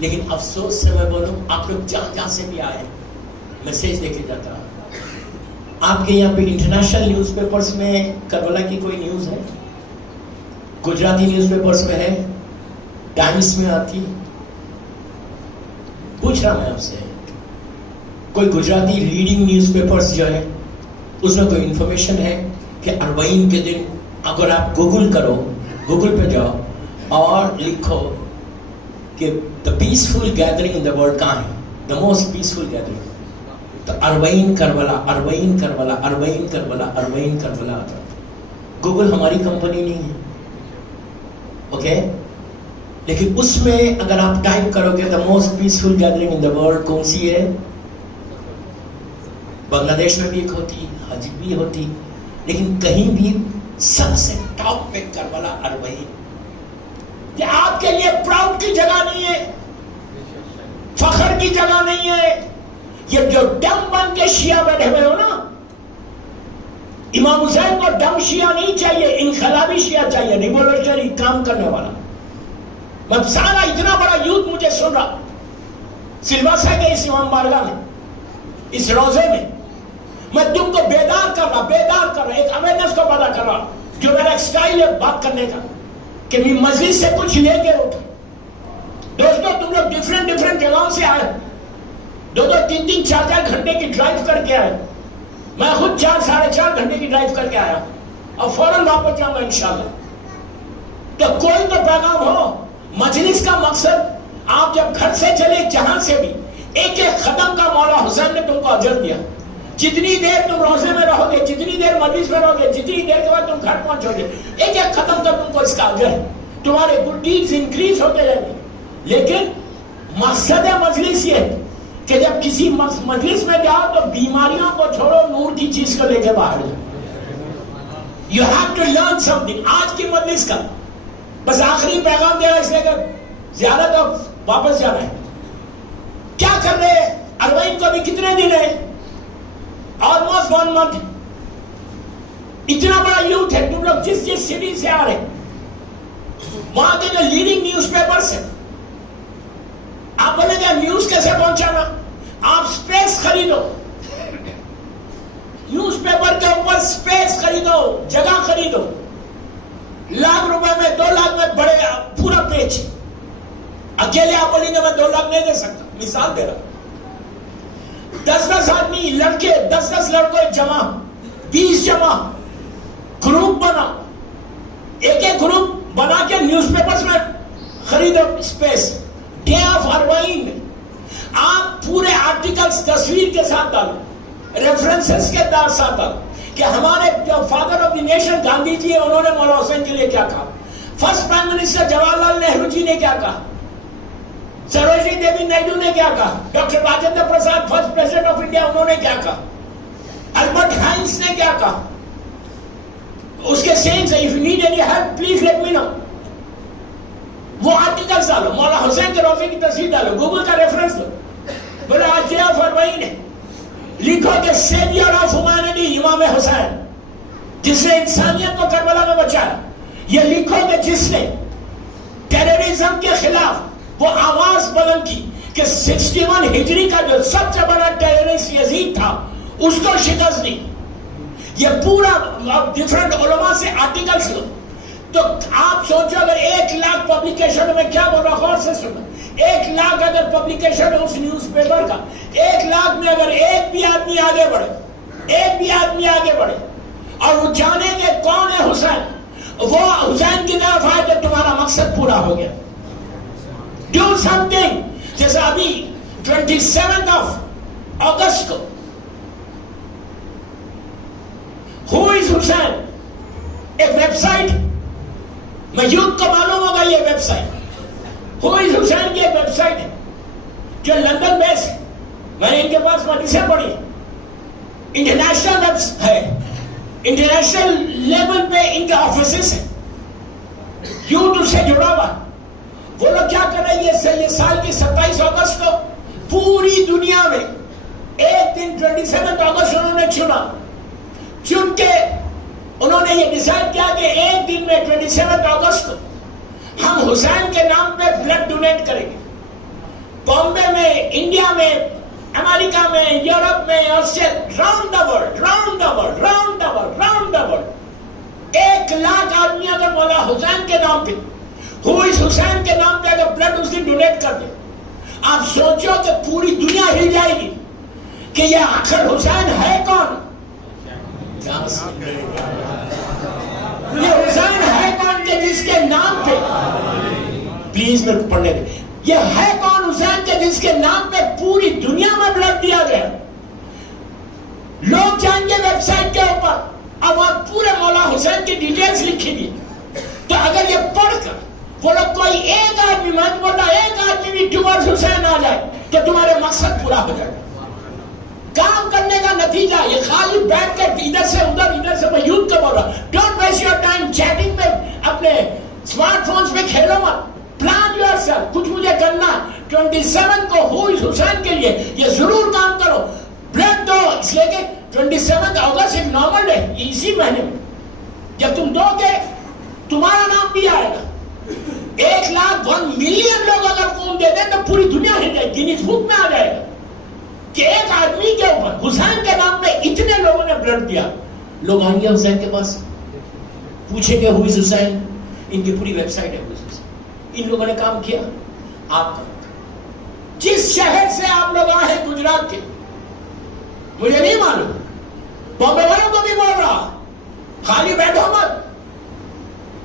لیکن افسوس سے میں بولوں, آپ لوگ جہاں سے بھی آئے میسیج دے کے جاتا. آپ کے یہاں پہ انٹرنیشنل نیوز پیپرز میں کربلا کی کوئی نیوز ہے؟ گجراتی نیوز پیپرز میں ہے, ٹائمز میں آتی. پوچھ رہا میں آپ سے, کوئی گجراتی لیڈنگ نیوز پیپرز جو ہے اس میں کوئی انفارمیشن ہے کہ 40 کے دن اگر آپ گوگل کرو, گوگل پہ جاؤ اور لکھو کہ the peaceful gathering in the world کہاں ہے, the most peaceful gathering, تو 40 کربلا 40 کربلا 40 کربلا 40 کربلا آتا. گوگل ہماری کمپنی نہیں ہے, اوکے, لیکن اس میں اگر آپ ٹائپ کرو گے the most peaceful gathering in the world کون سی ہے, بنگلہ دیش میں بھی ایک ہوتی, حج بھی ہوتی, لیکن کہیں بھی سب سے ٹاپ پہ کربلا 40. یہ آپ کے لیے پراؤڈ کی جگہ نہیں ہے, فخر کی جگہ نہیں ہے. یہ جو ڈم بن کے شیعہ بیٹھے ہوئے ہو نا, امام حسین کو ڈم شیعہ نہیں چاہیے, انقلابی شیعہ چاہیے, ریوولوشنری کام کرنے والا. میں سارا اتنا بڑا یوتھ مجھے سن رہا سلواسا کے اس امام بارگاہ میں, اس روزے میں, میں تم کو بیدار کر رہا, ایک اویئرنس کو پیدا کر رہا, جو میرا ایک سٹائل ہے بات کرنے کا کہ میں مجلس سے کچھ لے کے اٹھا. دوستوں تم لوگ ڈیفرنٹ جگہوں سے آئے, 2-3 4 گھنٹے کی ڈرائیو کر کے آئے. میں خود 4-4.5 گھنٹے کی ڈرائیو کر کے آیا اور فوراً واپس جاؤں گا انشاءاللہ. تو کوئی تو پیغام ہو. مجلس کا مقصد آپ جب گھر سے چلے جہاں سے بھی, ایک قدم کا مولا حسین نے تم کو اجر دیا. جتنی دیر تم روزے میں رہو گے, جتنی دیر مجلس میں رہو گے, جتنی دیر کے بعد تم گھر پہنچو گے, ایک قدم تک تم کو اس کا اجر ہے. تمہارے گڈ ڈیڈز انکریز ہوتے رہیں گے. لیکن مقصد مجلس یہ کہ جب کسی مجلس میں جاؤ تو بیماریوں کو چھوڑو, نور کی چیز کو لے کے باہر جاؤ. You have to learn something. آج کی مجلس کا بس آخری پیغام دے رہا, اس لیے کہ زیادہ تو واپس جانا ہے. کیا کر رہے ہیں؟ 40 کو بھی کتنے دن ہے, آلموسٹ 1 month. اتنا بڑا یوتھ ہے, تم لوگ جس سٹی سے آ رہے, وہاں کے جو لیڈنگ نیوز پیپرز ہیں, آپ بولیں گے نیوز کیسے پہنچانا؟ آپ سپیس خریدو, نیوز پیپر کے اوپر سپیس خریدو, جگہ خریدو. 1 لاکھ روپے میں 2 لاکھ میں بڑے پورا پیج. اکیلے آپ بولیں گے میں 2 لاکھ نہیں دے سکتا, مثال دے رہا. 10 آدمی لڑکے, 10 لڑکے جمع, 20 جمع, گروپ بنا, ایک گروپ بنا کے نیوز پیپرز میں خریدو سپیس. ڈے آف 40 میں آپ پورے آرٹیکلز تصویر کے ساتھ ڈالو, ریفرنسز کے ساتھ ڈالو کہ ہمارے جو father of the nation Gandhi ji ہیں, انہوں نے مولانا حسین کے لیے کیا کہا, first prime minister Jawahar Lal Nehru جی نے کیا کہا, سروجنی دیوی نائیڈو نے کیا کہا, doctor Rajendra Prasad first president of India, انہوں نے کیا کہا, البرٹ ہائنس نے کیا کہا. اس کے سینس ہے, if you need any help please let me know. وہ آرٹیکل ڈالو, مولانا حسین کے روزے کی تصویر ڈالو, گوگل کا ریفرنس دو, بولے آج ڈے آف 40 ہے, لکھو کہ سیویئر آف ہیومینٹی امام حسین, جس نے انسانیت کو کربلا میں بچایا. یہ لکھو کہ جس نے ٹیررزم کے خلاف وہ آواز بلند کی کہ 61 ہجری کا جو سب سے بڑا ٹیررسٹ یزید تھا اس کو شکست دی. یہ پورا ڈیفرنٹ علماء سے آرٹیکلز لو تو آپ سوچو اگر 1 لاکھ پبلیکیشن میں کیا بول رہا غور سے سنو. 1 لاکھ اگر پبلیکیشن ہے اس نیوز پیپر کا 1 لاکھ میں اگر ایک بھی آدمی آگے بڑھے اور وہ جانے کہ کون ہے حسین, وہ حسین کی طرف آئے تو تمہارا مقصد پورا ہو گیا. Do some thing. جیسے ابھی 27 اگست کو Who is حسین ایک ویب سائٹ, میں یوتھ کو معلوم ہوگا یہ ویب سائٹ Who is حسین کی ایک ویب سائٹ ہے جو لندن بیس ہے. میں نے ان کے پاس نوٹسیں پڑھی, انٹرنیشنل ہے, انٹرنیشنل لیول پہ ان کے آفیسز ہیں, یوتھ اس سے جڑا ہوا. وہ لوگ کیا کر رہے ہیں یہ سال کی 27 اگست کو پوری دنیا میں ایک دن 27 اگست انہوں نے چن کے انہوں نے یہ ڈیسائیڈ کیا کہ ایک دن میں 27 اگست کو ہم حسین کے نام پہ بلڈ ڈونیٹ کریں گے. بامبے میں, انڈیا میں, امریکہ میں, یورپ میں, راؤنڈ دا ورلڈ 1 لاکھ آدمی اگر مولا حسین کے نام پہ حسین کے نام پہ اگر بلڈ اس دن ڈونیٹ کر دے, آپ سوچو کہ پوری دنیا ہل جائے گی کہ یہ آخر حسین ہے کون. یہ حسین ہے کون کہ جس کے نام پہ, پلیز میرے کو پڑھنے دیں, یہ ہے کون حسین کہ جس کے نام پہ پوری دنیا میں بلڈ دیا گیا. لوگ جائیں گے ویب سائٹ کے اوپر, اب وہاں پورے مولا حسین کی ڈیٹیلز لکھی دی. تو اگر یہ پڑھ کر وہ لوگ کوئی ایک آدمی, میں بولتا ایک آدمی بھی ٹورڈز حسین آ جائے تو تمہارے مقصد پورا ہو جائے گا. کام کرنے کا نتیجہ یہ خالی بیٹھ کر ادھر سے ادھر میں یوتھ کو بول رہا, don't waste your time chatting پہ, اپنے اسمارٹ فونز پہ کھیلو مت. پلان یور سیلف, کچھ مجھے کرنا 27 کو ہو اس حسین کے لیے یہ ضرور کام کرو. بلڈ دو, اس لیے کہ 27 اگست ایک نارمل ڈے, یہ اسی مہینے میں جب تم دو گے تمہارا نام بھی آئے گا. 1 لاکھ 1 ملین لوگ اگر خون دے دیں تو پوری دنیا ہل جائے, گینیز بک میں آ جائے گا کہ ایک آدمی کے اوپر حسین کے نام پہ اتنے لوگوں نے بلڈ دیا. لوگ آئیں گے حسین کے پاس, پوچھیں گے ہو از حسین, ان کی پوری ویب سائٹ ہے. ان لوگوں نے کام کیا. آپ جس شہر سے آپ لوگ آئے ہیں گجرات کے, مجھے نہیں معلوم, بامبے والوں کو بھی بول رہا خالی بیٹھو مت.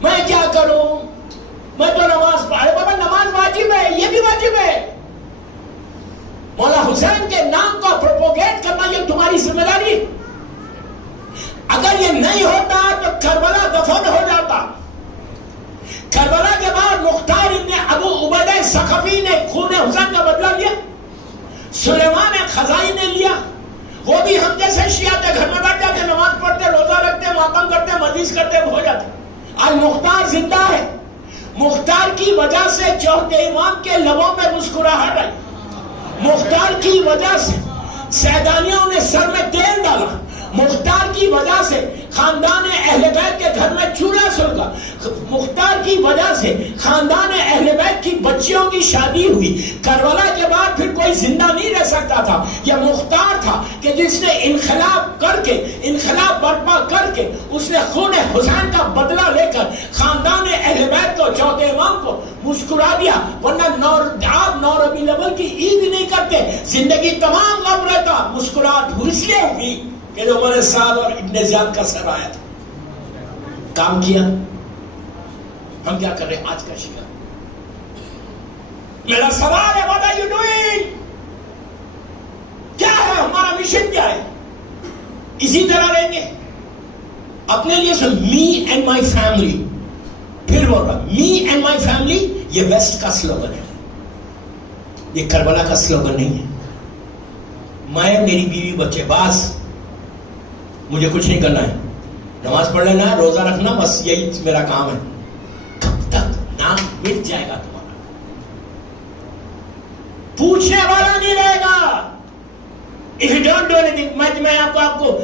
میں کیا کروں, میں تو نماز پڑھے. بابا نماز واجب ہے, یہ بھی واجب ہے. مولا حسین کے نام کو پروپوگیٹ کرنا یہ تمہاری ذمہ داری. اگر یہ نہیں ہوتا تو کربلا دفن ہو جاتا. کربلا کے بعد مختار ابن ابو عبیدہ ثقفی نے خون حسین کا بدلہ لیا, سلیمان خزائی نے لیا. وہ بھی ہم جیسے شیعہ تھے, گھر میں بیٹھ جاتے, نماز پڑھتے, روزہ رکھتے, ماتم کرتے, مجلس کرتے, ہو جاتے. آج مختار زندہ ہے. مختار کی وجہ سے چوتھے امام کے لبوں پہ مسکراہٹ آئی. مختار کی وجہ سے سیدانیوں نے سر میں تیل ڈالا. مختار کی وجہ سے خاندان اہل بیت کے گھر میں چولہا سلگا. مختار کی وجہ سے خاندان اہل بیت کی بچیوں کی شادی ہوئی. کربلا کے بعد پھر کوئی زندہ نہیں رہ سکتا تھا. یہ مختار تھا کہ جس نے انقلاب برپا کر کے اس نے خون حسین کا بدلہ لے کر خاندان اہل بیت کو, چوتھے امام کو مسکرا دیا. ورنہ آپ 9 ربیع الاول کی عید نہیں کرتے, زندگی تمام غم رہتا. مسکراہٹ اس لیے ہوئی کہ جو عمر سعد اور ابن زیاد کا سر آیا تھا. کام کیا. ہم کیا کر رہے ہیں آج کا شیعہ؟ میرا سوال ہے, what are you doing? کیا ہے ہمارا مشن, کیا ہے؟ اسی طرح رہیں گے اپنے لیے. سن, می اینڈ مائی فیملی, پھر بول رہا می اینڈ مائی فیملی, یہ ویسٹ کا سلوگن ہے, یہ کربلا کا سلوگن نہیں ہے. میں, میری بیوی, بچے, بس مجھے کچھ نہیں کرنا ہے. نماز پڑھ لینا, روزہ رکھنا, بس یہی میرا کام ہے. کب تک نام مٹ جائے گا تمہارا, پوچھنے والا نہیں رہے گا. If you don't do anything, میں آپ کو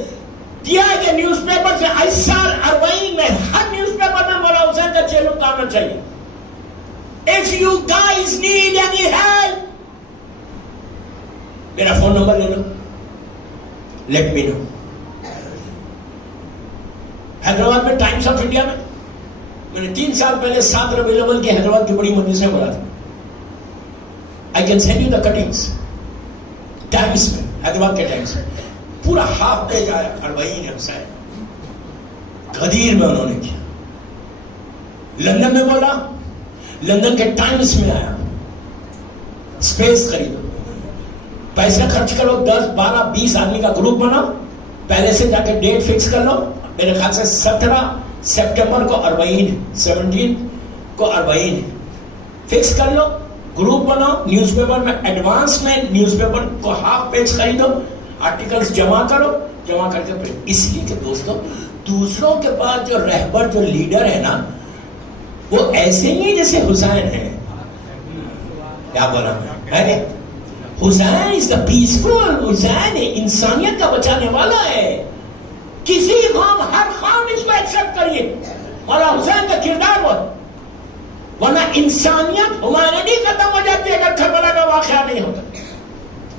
دیا ہے کہ نیوز پیپر سے ایسا اربعین میں ہر نیوز پیپر میں مولا حسین کا چہلم آنا چاہیے. If you guys need any help, میرا فون نمبر لے لو, let me know. حیدرآباد میں ٹائمز آف انڈیا میں نے 3 سال پہلے 7 ربیع الاول کی حیدرآباد کی بڑی مجلسیں بولا تھا. I can send you the cuttings. Times میں, حیدرآباد کے ٹائمز میں پورا ہاف پیج آیا اربعین حسین. غدیر میں انہوں نے کیا. لندن میں بولا, لندن کے ٹائمز میں آیا. اسپیس خریدو, پیسے خرچ کرو, 10 12 20 آدمی کا گروپ بناؤ, پہلے سے جا کے ڈیٹ فکس کر لو. میرے خیال سے 17 سپٹمبر کو اربعین, 17 کو اربعین فکس کر لو, گروپ بناؤ. نیوز پیپر میں ایڈوانس میں نیوز پیپر کو ہاف پیج خریدو, آرٹیکلز جمع کرو, جمع کر کے پھر. اس لیے کہ دوستو دوسروں کے پاس جو رہبر جو لیڈر ہے نا وہ ایسے نہیں جیسے حسین ہے. کیا بولا میں, حسین از دا پیسفل, حسین انسانیت کا بچانے والا ہے. کسی قوم, ہر قوم اس کو ایکسپٹ کریے, مولا حسین کا کردار وہ, ورنہ انسانیت ہیومینٹی ختم ہو جاتی ہے اگر کربلا کا واقعہ نہیں ہوتا.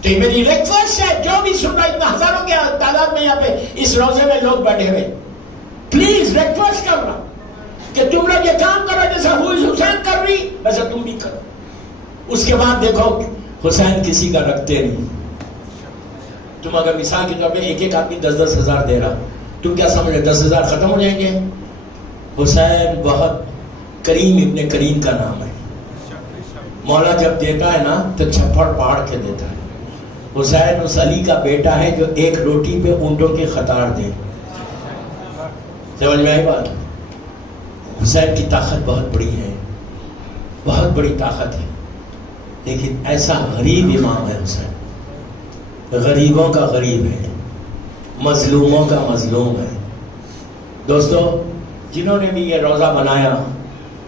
تو میری ریکویسٹ ہے جو بھی سن رہا, اتنا ہزاروں کے تعداد میں یہاں پہ اس روزے میں لوگ بیٹھے ہوئے, پلیز ریکویسٹ کر رہا کہ تم لوگ یہ کام کرو جیسا حسین کر رہی ویسا تم بھی کرو. اس کے بعد دیکھو حسین کسی کا رکھتے نہیں. تم اگر مثال کے طور پہ ایک آدمی 10 ہزار دے رہا, تم کیا سمجھ رہے 10 ہزار ختم ہو جائیں گے؟ حسین بہت کریم ابن کریم کا نام ہے. مولا جب دیتا ہے نا تو چھپڑ پاڑ کے دیتا ہے. حسین اس علی کا بیٹا ہے جو ایک روٹی پہ اونٹوں کی قطار دے. سمجھ میں آئی بات؟ حسین کی طاقت بہت بڑی ہے, بہت بڑی طاقت ہے, لیکن ایسا غریب امام ہے حسین, غریبوں کا غریب ہے, مظلوموں کا مظلوم ہے. دوستو جنہوں نے بھی یہ روزہ بنایا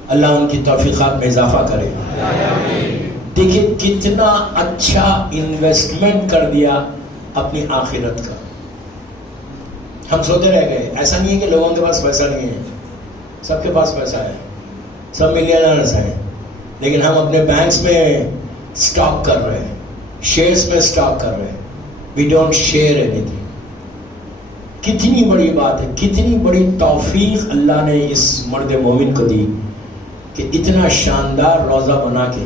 اللہ ان کی توفیقات میں اضافہ کرے. دیکھیں کتنا اچھا انویسٹمنٹ کر دیا اپنی آخرت کا. ہم سوتے رہ گئے, ایسا نہیں ہے کہ لوگوں کے پاس پیسہ نہیں ہے, سب کے پاس پیسہ ہے, سب ملینئرز ہیں, لیکن ہم اپنے بینکس میں سٹاک کر رہے ہیں, شیئرز میں سٹاک کر رہے ہیں. We don't share anything. کتنی بڑی بات ہے, کتنی بڑی توفیق اللہ نے اس مرد مومن کو دی کہ اتنا شاندار روزہ بنا کے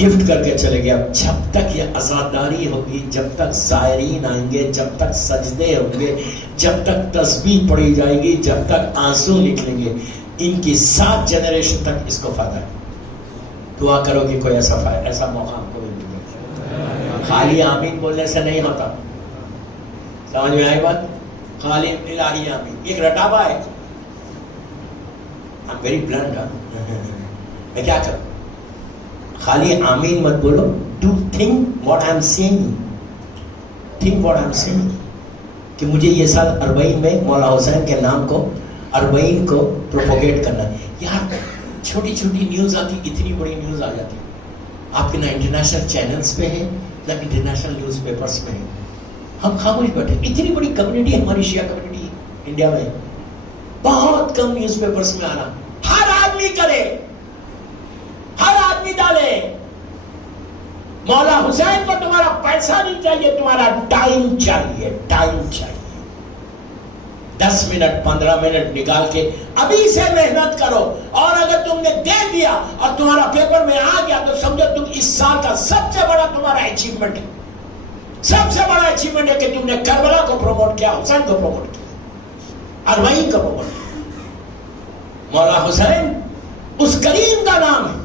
گفٹ کر کے چلے گیا. جب تک یہ عزاداری ہوگی, جب تک زائرین آئیں گے, جب تک سجدے ہوں گے, جب تک تسبیح پڑھی جائے گی, جب تک آنسو نکلیں گے, ان کی 7 جنریشن تک اس کو فائدہ ہے. دعا کرو کہ کوئی ایسا موقع ہم کو بھی ملے. خالی آمین بولنے سے نہیں ہوتا. سمجھ میں آئی بات؟ خالی الہی آمین ایک رٹاوا ہے. I'm very blunt. میں کیا کروں؟ خالی آمین مت بولو. Do think what I'm saying. Think what I'm saying. کہ مجھے یہ سال اربعین میں مولا حسین کے نام کو, اربعین کو پروپوگیٹ کرنا ہے. یار چھوٹی چھوٹی نیوز آتی, اتنی بڑی نیوز آ جاتی. آپ کے نہ انٹرنیشنل چینلز پہ ہیں نہ انٹرنیشنل نیوز پیپرز پہ ہیں. ہم خاموش بیٹھے. اتنی بڑی کمیونٹی ہماری شیعہ کمیونٹی انڈیا میں, بہت کم نیوز پیپرز میں آنا. ہر آدمی کرے, ہر آدمی ڈالے. مولا حسین کو تمہارا پیسہ نہیں چاہیے, تمہارا ٹائم چاہیے. ٹائم چاہیے. 10 منٹ 15 منٹ نکال کے ابھی سے محنت کرو. اور اگر تم نے دے دیا اور تمہارا پیپر میں آ گیا تو سمجھو تم اس سال کا سب سے بڑا تمہارا اچیومنٹ ہے. سب سے بڑا اچیومنٹ ہے کہ تم نے کربلا کو پروموٹ کیا, حسین کو پروموٹ کیا, اربعین کو پروموٹ کیا. مولا حسین اس کریم کا نام ہے,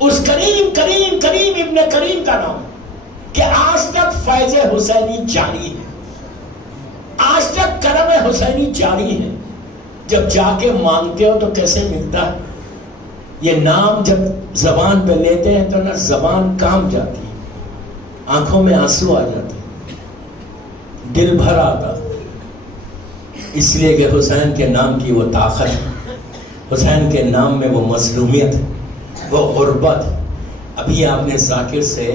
اس کریم کریم کریم ابن کریم کا نام ہے کہ آج تک فیض حسینی جاری ہے, آج تک کرم حسینی جاری ہے. جب جا کے مانگتے ہو تو کیسے ملتا ہے؟ یہ نام جب زبان پہ لیتے ہیں تو نہ زبان کام جاتی ہے, آنکھوں میں آنسو آ جاتے, دل بھر آتا. اس لیے کہ حسین کے نام کی وہ طاقت ہے, حسین کے نام میں وہ مظلومیت ہے, وہ غربت. ابھی آپ نے ذاکر سے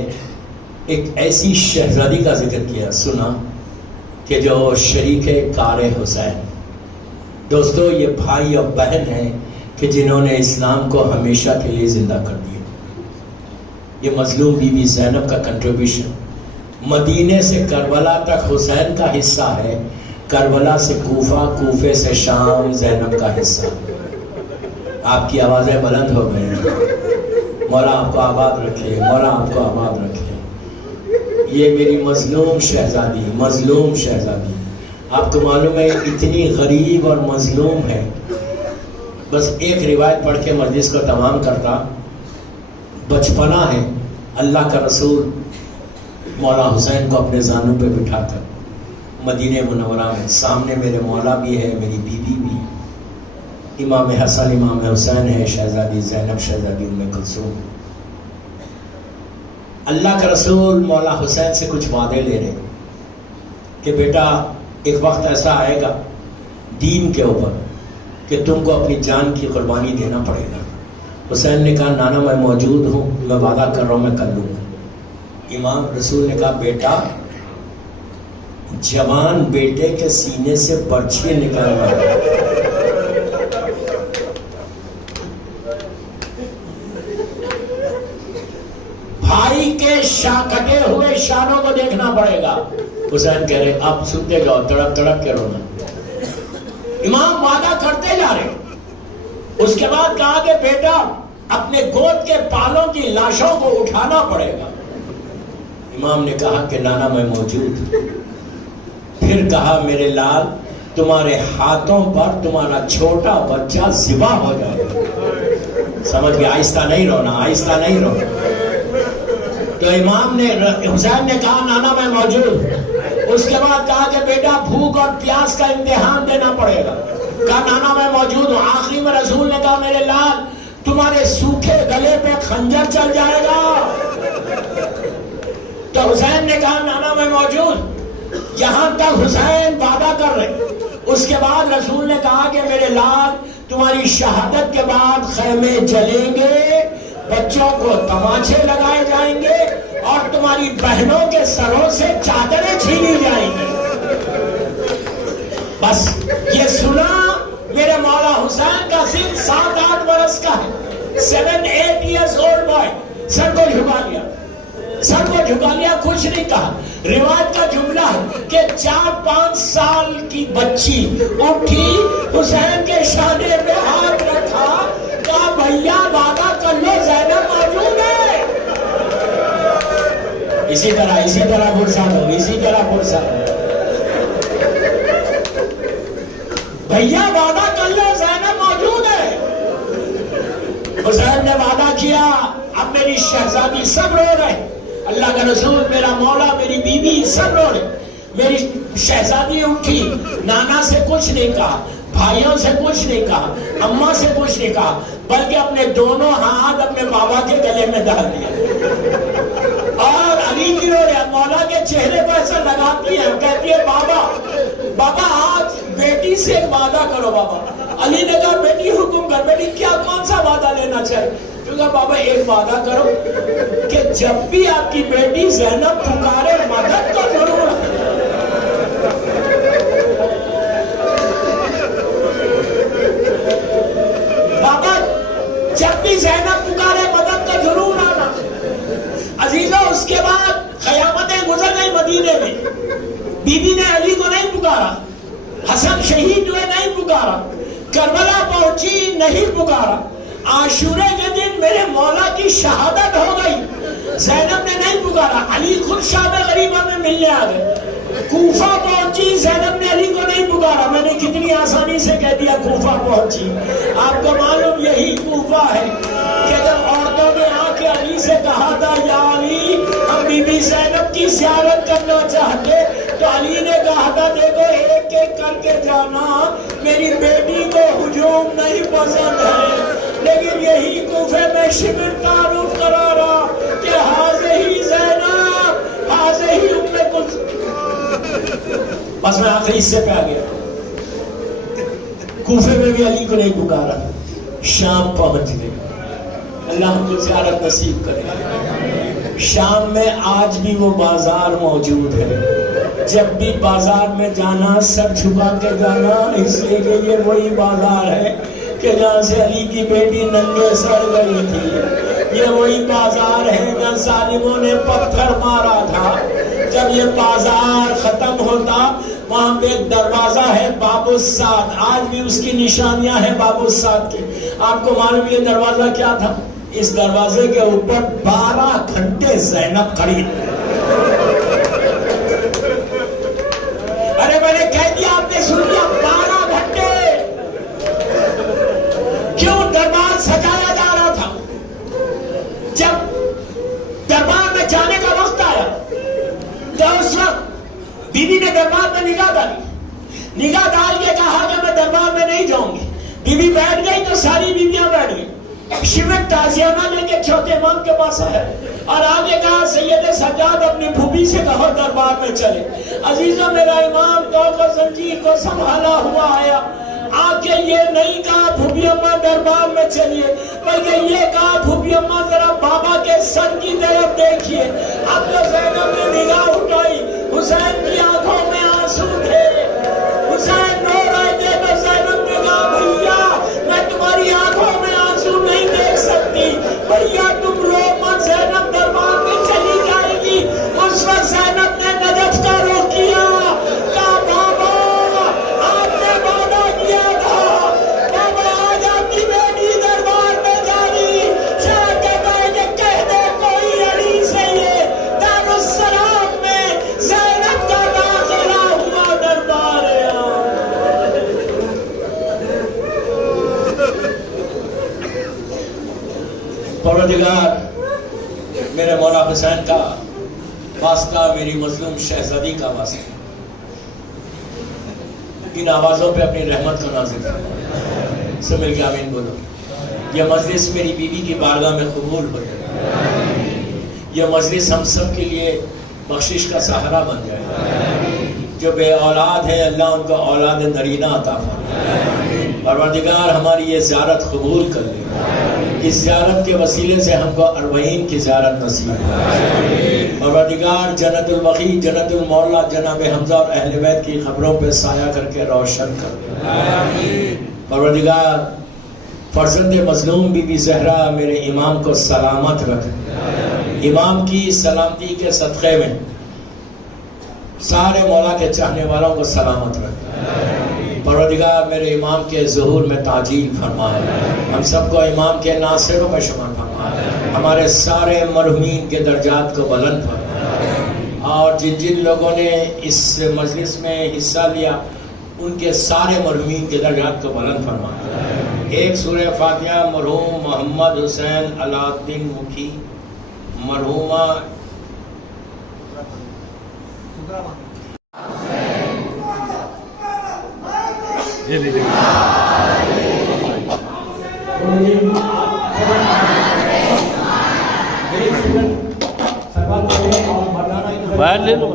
ایک ایسی شہزادی کا ذکر کیا, سنا کہ جو شریک کار حسین، دوستو یہ بھائی اور بہن ہیں کہ جنہوں نے اسلام کو ہمیشہ کے لیے زندہ کر دیا۔ یہ مظلوم بی بی زینب کا کنٹریبیوشن مدینے سے کربلا تک حسین کا حصہ ہے، کربلا سے کوفہ، کوفے سے شام زینب کا حصہ۔ آپ کی آوازیں بلند ہو گئی ہیں۔ مولا آپ کو آباد رکھے، مولا آپ کو آباد رکھے۔ یہ میری مظلوم شہزادی، مظلوم شہزادی، آپ کو معلوم ہے اتنی غریب اور مظلوم ہے۔ بس ایک روایت پڑھ کے مجلس کو تمام کرتا۔ بچپنا ہے، اللہ کا رسول مولا حسین کو اپنے زانوں پہ بٹھا کر مدینہ منورہ میں، سامنے میرے مولا بھی ہے، میری بیوی بھی ہے، امام حسن امام حسین ہے، شہزادی زینب شہزادی ام کلثوم۔ اللہ کا رسول مولا حسین سے کچھ وعدے لے رہے کہ بیٹا ایک وقت ایسا آئے گا دین کے اوپر کہ تم کو اپنی جان کی قربانی دینا پڑے گا۔ حسین نے کہا نانا میں موجود ہوں، میں وعدہ کر رہا ہوں میں کر لوں گا۔ امام رسول نے کہا بیٹا جوان بیٹے کے سینے سے برچھی نکالنا، بھائی کے کٹے ہوئے شانوں کو دیکھنا پڑے گا۔ حسین کہہ رہے اب سنتے جاؤ، تڑپ تڑپ کے رونا۔ امام وعدہ کرتے جا رہے۔ اس کے بعد کہا کہ بیٹا اپنے گود کے پالوں کی لاشوں کو اٹھانا پڑے گا۔ امام نے کہا کہ نانا میں موجود۔ پھر کہا میرے لال تمہارے ہاتھوں پر تمہارا چھوٹا بچہ ذبح ہو جائے گا۔ سمجھ گیا؟ آہستہ نہیں رونا، آہستہ نہیں رونا۔ تو امام نے حسین نے کہا نانا میں موجود۔ اس کے بعد کہا کہ بیٹا بھوک اور پیاس کا امتحان دینا پڑے گا۔ کہا نانا میں موجود ہوں۔ آخری میں رسول نے کہا میرے لال تمہارے سوکھے گلے پہ خنجر چل جائے گا۔ تو حسین نے کہا نانا میں موجود۔ یہاں تک حسین وعدہ کر رہے۔ اس کے بعد رسول نے کہا کہ میرے لال تمہاری شہادت کے بعد خیمے جلیں گے، بچوں کو تماچے لگائے جائیں گے اور تمہاری بہنوں کے سروں سے چادریں چھینی جائیں گی۔ بس یہ سنا میرے مولا حسین کا سن 7-8 برس کا ہے، 7-8 years old boy۔ سر کو جھکا لیا، سر کو جھکا لیا، کچھ نہیں کہا۔ روایت کا جملہ ہے کہ 4-5 سال کی بچی اٹھی، حسین کے شانے پہ ہاتھ رکھا، کہا بھیا وعدہ کر لو زینب موجود ہے۔ اسی طرح فرصت ہو، اسی طرح فرصت ہو۔ بھیا وعدہ کر لو زینب موجود ہے۔ حسین نے وعدہ کیا۔ اب میری شہزادی سب رو رہے، اللہ کا رسول، میرا مولا، میری بیوی سب رو رہے۔ میری شہزادی اٹھی، نانا سے کچھ نہیں کہا، بھائیوں سے کچھ نہیں کہا، اماں سے کچھ نہیں کہا، بلکہ اپنے دونوں ہاتھ اپنے بابا کے گلے میں ڈال دیا اور علی بھی رو رہا، مولا کے چہرے پر ایسا لگاتی ہے، کہتی ہے بابا آج بیٹی سے ایک وعدہ کرو بابا۔ علی نے کہا بیٹی حکم کر، بیٹی کیا کون سا وعدہ لینا چاہے؟ تو کہا بابا ایک وعدہ کرو کہ جب بھی آپ کی بیٹی زینب پکارے مدد تو ضرور۔ بابا جب بھی زینب پکارے مدد تو ضرور آنا۔ عزیزو اس کے بعد قیامتیں گزر گئی مدینے میں، بی بی نے علی کو نہیں پکارا، حسن شہید ہوئے نہیں پکارا، کربلا پہنچی نہیں پکارا، عاشورے کے دن میرے مولا کی شہادت ہو گئی، زینب نے نہیں پکارا، علی خود شام غریبہ میں ملنے آ گئے، کوفہ پہنچی، زینب نے علی کو نہیں پکارا۔ میں نے کتنی آسانی سے کہہ دیا کوفہ پہنچی، آپ کو معلوم یہی کوفہ ہے کہ جب عورتوں نے آ کے علی سے کہا تھا یا علی ہم بی بی زینب کی زیارت کرنا چاہتے، تو علی نے کہا تھا دیکھو ایک ایک کر کے جانا، میری بیٹی کو ہجوم نہیں پسند ہے، لیکن یہی کوفے میں شبر تعارف کرا رہا کہ حاضہی زینب، حاضہی ام کلثوم۔ بس میں آخری حصے پہ آ گیا۔ کوفے میں بھی علی کو نہیں پکارا، شام پہنچ گئے، اللہ ہم کو زیارت نصیب کرے۔ شام میں آج بھی وہ بازار موجود ہے، جب بھی بازار میں جانا سر چھپا کے جانا، اس لیے کہ یہ وہی بازار ہے کہ جہاں سے علی کی بیٹی ننگے سر گئی تھی، یہ وہی بازار ہے جہاں ظالموں نے پتھر مارا تھا۔ جب یہ بازار ختم ہوتا وہاں پہ ایک دروازہ ہے باب السعد، آج بھی اس کی نشانیاں ہیں باب السعد کے۔ آپ کو معلوم یہ دروازہ کیا تھا؟ اس دروازے کے اوپر 12 گھنٹے زینب کھڑی۔ ارے میں نے کہہ دیا، آپ نے سن لیا، 12 گھنٹے۔ کیوں؟ دربار سجایا جا رہا تھا۔ جب دربار میں جانے کا وقت آیا تو اس وقت بی بی نے دربار میں نگاہ ڈالی، نگاہ ڈال کے کہا کہ میں دربار میں نہیں جاؤں گی۔ بی بی بیٹھ گئی تو ساری بیویاں بیٹھ گئی۔ شیوت تازیانہ لے کے چوتھے امام کے پاس ہے اور آگے کہا سید سجاد اپنی پھوپھی سے کہو دربار میں چلے۔ عزیزوں، میرا امام تو زنجیر کو سنبھالا ہوا آیا، آگے یہ نہیں کہا پھوپھی اماں دربار میں چلیے، بلکہ یہ کہا پھوپھی اماں ذرا بابا کے سر کی طرف دیکھیے۔ اب تو زینب نے نگاہ اٹھائی، حسین کی آنکھوں میں آنسو تھے، حسین رو رہے تھے تو زینب نے کہا بھیا میں تمہاری آنکھوں میں آنسو نہیں دیکھ سکتی، بھیا تم رو مت، زینب دربار میں چلی جائے گی۔ اس وقت زینب نے نجف کا رخ کیا، کہا بابا آپ نے وعدہ کیا تھا، بابا آج آپ کی بیٹی دربار میں جا رہی، شاید کہتا ہے کہ کہہ دے کوئی علی سے یہ دارالسلام میں زینب کا داخلہ ہوا دربار ہے۔ پروردگار میرے مولا حسین کا واسطہ، میری مظلوم شہزادی کا واسطہ، ان آوازوں پہ اپنی رحمت کو نازل فرما۔ سب مل کے آمین بولو۔ یہ مجلس میری بیوی کی بارگاہ میں قبول ہو جائے، یہ مجلس ہم سب کے لیے بخشش کا سہارا بن جائے۔ جو بے اولاد ہے اللہ ان کو اولاد نرینہ عطا فرمائے۔ پروردگار ہماری یہ زیارت قبول کر لے، اس زیارت کے وسیلے سے ہم کو 40 کی زیارت نصیب ہے۔ پروردگار جنت البقیع، جنت المولا جناب حمزہ اور اہل بیت کی قبروں پہ سایہ کر کے روشن کر دے۔ پروردگار فرزند مظلوم بی بی زہرا میرے امام کو سلامت رکھ، امام کی سلامتی کے صدقے میں سارے مولا کے چاہنے والوں کو سلامت رکھ۔ پروردگار میرے امام کے ظہور میں تعجیل فرمائے، ہم سب کو امام کے ناصروں میں شمار فرمائے، ہمارے سارے مرحومین کے درجات کو بلند فرمائے، اور جن جن لوگوں نے اس مجلس میں حصہ لیا ان کے سارے مرحومین کے درجات کو بلند فرمائے۔ ایک سورہ فاتحہ مرحوم محمد حسین علاء الدین مکھی، مرحومہ باہر لے لو،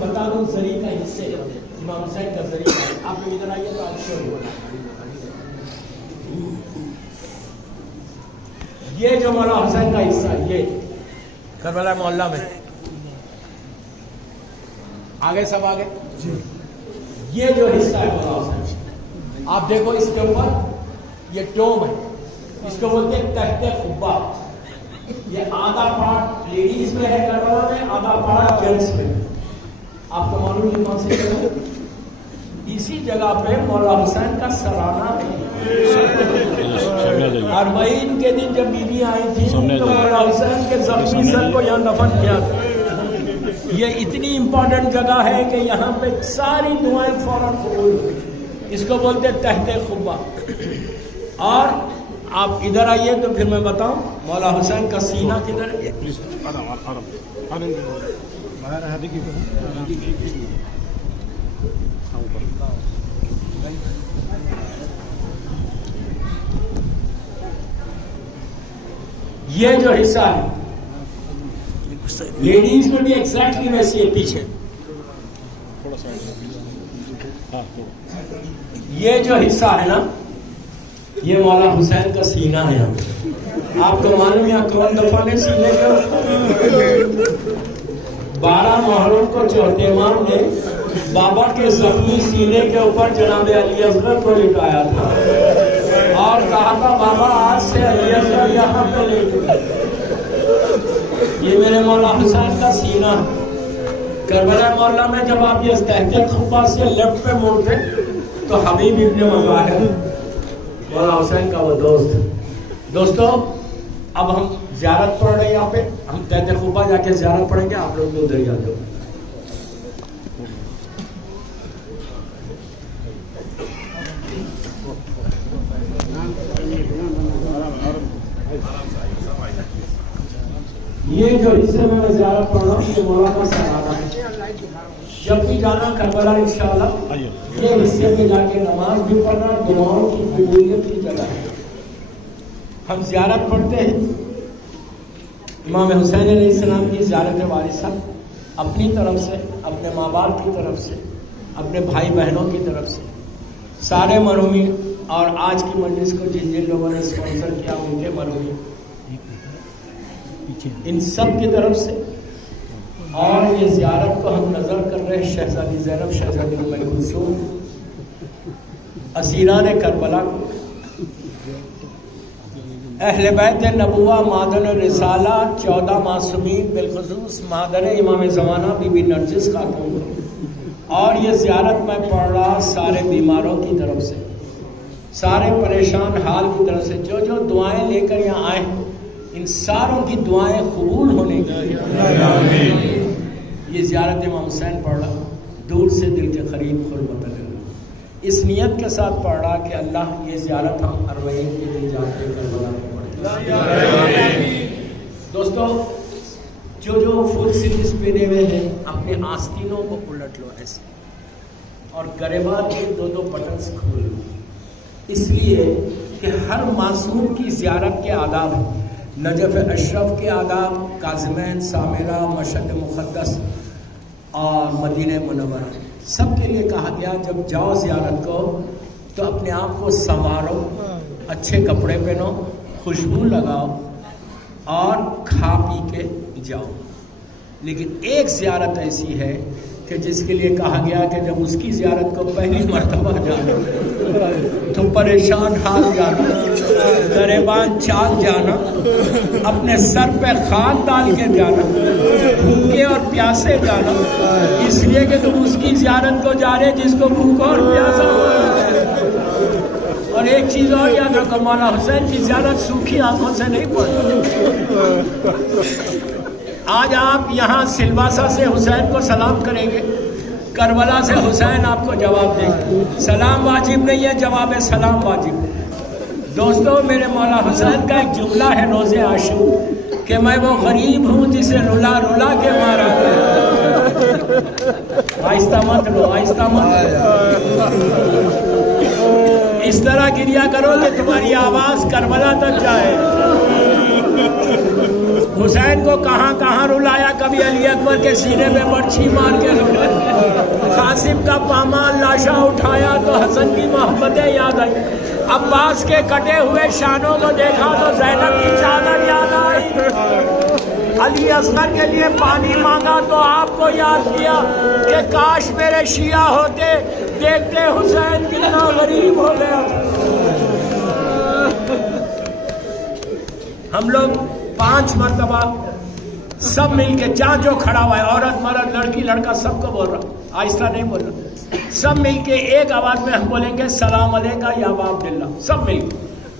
بتا دوں زری کا حصے امام حسین کا زری، آپ لوگ ادھر آئیے تو آپ شور ہونا۔ یہ جو مولا حسین کا حصہ، یہ کربلا محلہ میں آگے سب آگے، یہ جو حصہ ہے مولا حسین، آپ دیکھو اس کے اوپر یہ ٹوم ہے، اس کو بولتے ہیں تحت قبہ۔ یہ آدھا پارٹ لیڈیز میں ہے کربلا میں، آدھا پارٹ جینٹس میں۔ آپ کو معلوم ہے کون سے جگہ؟ اسی جگہ پہ مولا حسین کا سرانہ ہے۔ 40 کے دن جب بیوی آئی تھی تو مولا حسین کے زخمی سر کو یہاں دفن کیا تھا۔ یہ اتنی امپورٹنٹ جگہ ہے کہ یہاں پہ ساری دعائیں فوراً قبول ہوئی، اس کو بولتے ہیں تحت قبہ۔ اور آپ ادھر آئیے تو پھر میں بتاؤں مولا حسین کا سینہ کدھر ہے۔ یہ جو حصہ ہے لیڈیز میں بھی ایگزیکٹلی ویسے ہے، پیچھے یہ جو حصہ ہے نا، یہ مولا حسین کا سینہ ہے. آپ کو معلوم ہے کون دفعہ میں سینے کے 12 محرم کو چوتھے امام نے بابا کے زخمی سینے کے اوپر جناب علی اصغر کو لٹایا تھا اور کہا تھا بابا آج سے علی اصغر یہاں پہ لے گئے. یہ میرے مولا حسین کا سینہ. کربلا مولا میں جب آپ یہ تحت خطبہ سے لیفٹ پہ مڑتے تو حبیب ابن مظاہر مولا حسین کا وہ دوست. دوستو اب ہم زیارت پڑھ رہے ہیں. یہاں پہ ہم تحت خطبہ جا کے زیارت پڑھیں گے. آپ لوگ بھی ادھر جا جاؤ. یہ جو حصے میں زیارت پڑھ رہا ہوں یہ مولانا سہارا ہے. جب بھی جانا کربلا انشاءاللہ یہ حصے میں جا کے نماز بھی پڑھنا دعاؤں کی قبولیت کی جگہ ہے. ہم زیارت پڑھتے ہیں امام حسین علیہ السلام کی زیارت وارثہ اپنی طرف سے, اپنے ماں باپ کی طرف سے, اپنے بھائی بہنوں کی طرف سے, سارے مرحومین اور آج کی مجلس کو جن جن لوگوں نے اسپانسر کیا ان کے مرحومین ان سب کی طرف سے. اور یہ زیارت کو ہم نظر کر رہے ہیں شہزادی زینب, شہزادی ام کلثوم, اسیران کربلا کو, اہل بیت نبوہ, مادن رسالہ, 14 معصومین بالخصوص مادر امام زمانہ بی بی نرجس خاتون کو. اور یہ زیارت میں پڑھ رہا سارے بیماروں کی طرف سے, سارے پریشان حال کی طرف سے, جو جو دعائیں لے کر یہاں آئے ان ساروں کی دعائیں قبول ہونے کی. یہ زیارت امام حسین پڑھ رہا دور سے دل کے قریب قربت اللہ. اس نیت کے ساتھ پڑھ رہا کہ اللہ یہ زیارت ہم اربعین کے دن جا کے کربلا میں پڑھیں. دوستو جو فل سلیز پہنے ہوئے ہیں اپنے آستینوں کو الٹ لو ایسے اور گریبان کے 2 بٹنز کھول لو, اس لیے کہ ہر معصوم کی زیارت کے آداب ہیں. نجف اشرف کے آداب, کاظمین, سامرہ, مشہد مقدس اور مدینہ منورہ, سب کے لیے کہا گیا جب جاؤ زیارت کو تو اپنے آپ کو سنوارو, اچھے کپڑے پہنو, خوشبو لگاؤ اور کھا پی کے جاؤ. لیکن ایک زیارت ایسی ہے کہ جس کے لیے کہا گیا کہ جب اس کی زیارت کو پہلی مرتبہ جانا تو پریشان حال جانا, گریبان چال جانا, اپنے سر پہ خاک ڈال کے جانا, بھوکے اور پیاسے جانا, اس لیے کہ تم اس کی زیارت کو جا رہے جس کو بھوکا اور پیاسا ہوا. اور ایک چیز اور یاد رکھو, مولا حسین کی زیارت سوکھی آنکھوں سے نہیں پڑتی. آج آپ یہاں سلواسا سے حسین کو سلام کریں گے, کربلا سے حسین آپ کو جواب دیں گے. سلام واجب نہیں ہے, جواب سلام واجب. دوستو میرے مولا حسین کا ایک جملہ ہے روز عاشور کہ میں وہ غریب ہوں جسے رلا رلا کے مارا. آہستہ مت لو, آہستہ مت لو, اس طرح گریا کرو کہ تمہاری آواز کربلا تک جائے. حسین کو کہاں کہاں رلایا, کبھی علی اکبر کے سینے میں برچھی مار کے رلایا, قاسم کا پامال لاشا اٹھایا تو حسن کی محبتیں یاد آئی, عباس کے کٹے ہوئے شانوں کو دیکھا تو زینب کی چادر یاد آئی, علی اصغر کے لیے پانی مانگا تو آپ کو یاد کیا کہ کاش میرے شیعہ ہوتے, دیکھتے حسین کتنا غریب ہو گیا. ہم لوگ 5 مرتبہ سب مل کے, جہاں جو کھڑا ہوا ہے, عورت مرد لڑکی لڑکا سب کو بول رہا, آہستہ نہیں بول رہا, سب مل کے ایک آواز میں ہم بولیں گے سلام علیکہ یا ابا عبداللہ. سب مل کے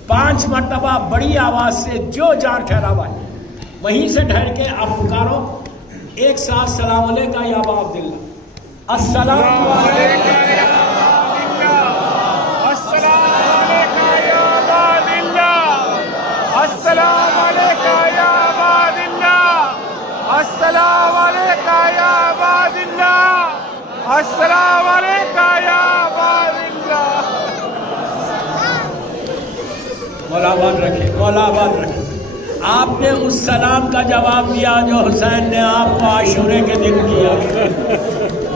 5 مرتبہ بڑی آواز سے جو جان ٹھہرا ہوا ہے وہیں سے ٹھہر کے آپ پکارو ایک ساتھ سلام علیکہ یا ابا عبداللہ. السلام علیکہ یا السلام علیکہ یا عباد اللہ, السلام علیکہ یا عباد اللہ, السلام علیکہ یا عباد اللہ. مولا آباد رکھے, مولا آباد رکھے. آپ نے اس سلام کا جواب دیا جو حسین نے آپ کو عاشورے کے دن کیا.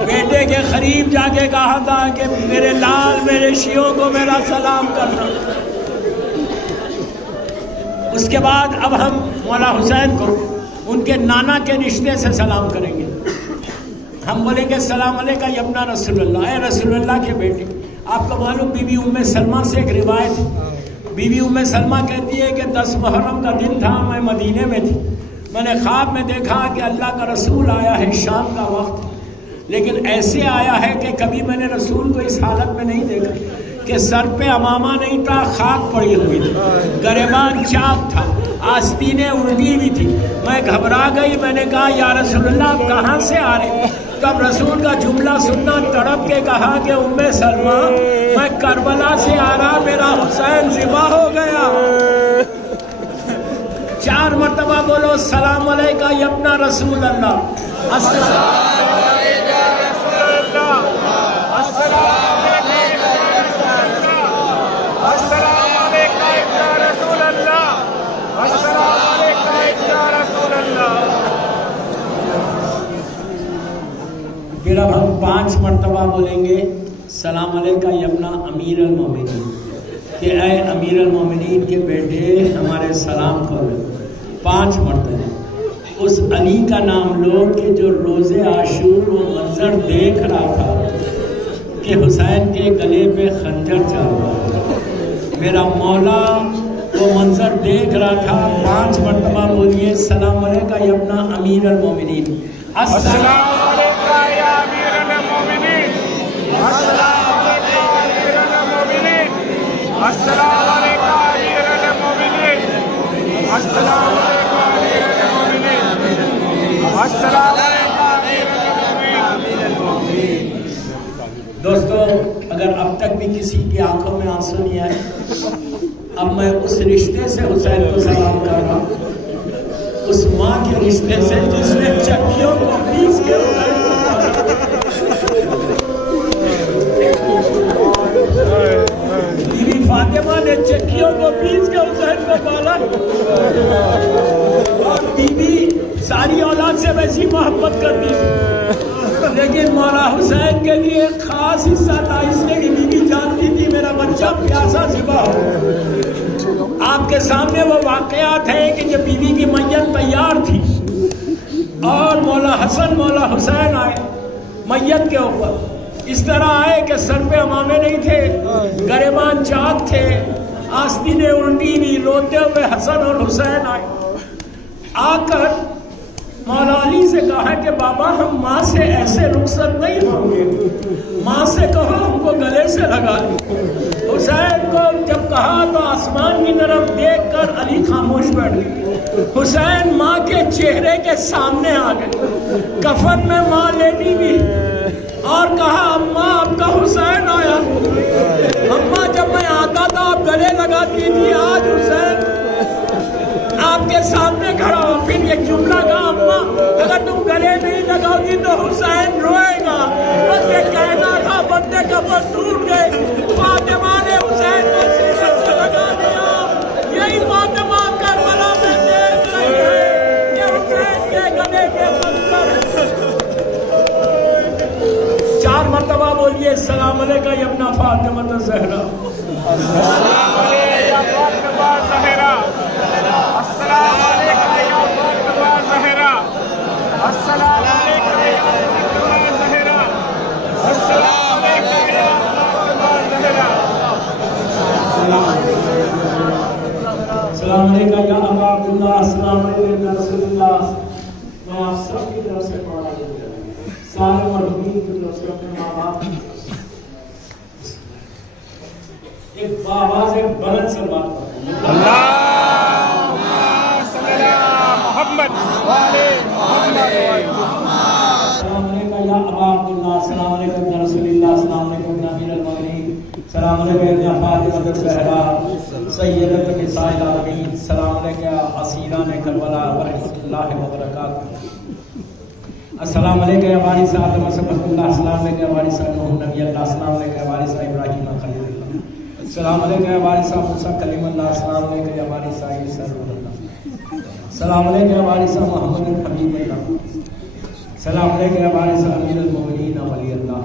بیٹے کے قریب جا کے کہا تھا کہ میرے لال, میرے شیعوں کو میرا سلام کرنا. اس کے بعد اب ہم مولا حسین کو ان کے نانا کے رشتے سے سلام کریں گے. ہم بولیں گے السلام علیکم یا ابن رسول اللہ، اے رسول اللہ کے بیٹے. آپ کو معلوم بی بی ام سلمہ سے ایک روایت ہے. بی بی ام سلمہ کہتی ہے کہ 10 محرم کا دن تھا، میں مدینے میں تھی. میں نے خواب میں دیکھا کہ اللہ کا رسول آیا ہے، شام کا وقت، لیکن ایسے آیا ہے کہ کبھی میں نے رسول کو اس حالت میں نہیں دیکھا کہ سر پہ امامہ نہیں تھا، خاک پڑی ہوئی تھی، گریبان چاک تھا، آستینیں الٹی ہوئی تھی. میں گھبرا گئی. میں نے کہا یا رسول اللہ آپ کہاں سے آ رہے؟ تب رسول کا جملہ سننا تڑپ کے کہا کہ ام سلمہ میں کربلا سے آ رہا، میرا حسین ذبح ہو گیا. 4 مرتبہ بولو السلام علیکہ یا ابن رسول اللہ. السلام علیکہ یا رسول اللہ، السلام علیکہ یا رسول اللہ، السلام علیکہ یا رسول اللہ، السلام علیکہ یا رسول اللہ. پھر اب ہم 5 مرتبہ بولیں گے السلام علیکہ یا ابن امیر المومنین، کہ اے امیر المومنین کے بیٹے ہمارے سلام کرو. 5 مرتبہ. اس علی کا نام لو کہ جو روز عاشور وہ منظر دیکھ رہا تھا کہ حسین کے گلے پہ خنجر چل رہا. میرا مولا وہ منظر دیکھ رہا تھا. 5 مرتبہ بولیے السلام علیکہ یا ابن امیر المومنین. السلام علیکہ یا امیر المومنین، السلام علیکہ امیر المومنین، السلام علیکہ امیر المومنین، السلام علیکہ امیر المومنین، السلام علیکہ امیر المومنین. دوستو اگر اب تک بھی کسی کی آنکھوں میں آنسو نہیں آئے، اب میں اس رشتے سے حسین کو سلام کر رہا ہوں، اس ماں کے رشتے سے جس نے چکیوں کو پیس کے بی بی فاطمہ نے چکیوں کو پیس کے حسین کو پالا. اور بی بی ساری اولاد سے ویسی محبت کرتی تھی، لیکن مولا حسین کے لیے ایک خاص حصہ تھا، اس لیے کہ بی بی جانتی تھی میرا بچہ پیاسا ذبح ہو. آپ کے سامنے وہ واقعات ہیں کہ جب بی بی کی میت تیار تھی اور مولا حسن مولا حسین آئے میت کے اوپر، اس طرح آئے کہ سر پہ امامے نہیں تھے، گریبان چاک تھے، آستینیں الٹی نہیں، روتے ہوئے حسن اور حسین آئے. آ کر مولا علی سے کہا کہ بابا ہم ماں سے ایسے رخصت نہیں ہوں گے، ماں سے کہو ہم کو گلے سے لگا لیں. حسین کو جب کہا تو آسمان کی طرف دیکھ کر علی خاموش بیٹھ گئی. حسین ماں کے چہرے کے سامنے آ گئے، کفن میں ماں لیٹی ہوئی، اور کہا اماں آپ کا حسین آیا. اماں جب میں آتا تھا آپ گلے لگاتی تھی، آج حسین آپ کے سامنے کھڑا ہو. پھر یہ جملہ کہا اماں اگر تم گلے نہیں لگاؤ گی تو حسین روئے گا. بس یہ کہنا تھا، بندے کا بس ٹوٹ گئے. فاطمہ نے حسین کو سینے سے لگا دیا. یہی فاطمہ کربلا میں دیکھ رہی ہے کہ حسین کے گلے کے منظر. 4 مرتبہ بولیے السلام علیکہ یا ابن فاطمہ الزہرا. السلام علیکہ یا فاطمہ الزہرا، السلام علیکہ یا فاطمہ الزہرا، السلام علیکہ یا فاطمہ الزہرا، السلام علیکہ یا فاطمہ الزہرا. السلام علیکہ یا ابا عبداللہ، السلام علیکہ یا رسول اللہ. میں آپ سب کی طرف سے پڑھا دوں گا، سارے مرحومین کی طرف سے اپنے ماں باپ ایک باواز بلند سے بات کریں. اللہم صلی علی محمد وعلی محمد. السلام علیکم یا ابا عبداللہ، السلام علیکم یا رسول اللہ، السلام علیکم یا امیر المومنین، السلام علیکم یا فاطمہ الزہرا سیدۃ نساء العالمین، السلام علیکم یا اسیران کربلا ورحمۃ اللہ وبرکاتہ. السلام علیکم یا وارث آدم صفوت اللہ، السلام علیکم یا وارث نوح نبی اللہ، السلام علیکم یا وارث ابراہیم خلیل اللہ، السلام علیکم یا وارث موسیٰ کلیم اللہ، السلام علیکم یا وارث عیسی روح اللہ، السلام علیکم یا وارث محمد حبیب اللہ، السلام علیکم یا وارث امیر المومنین ولی اللہ،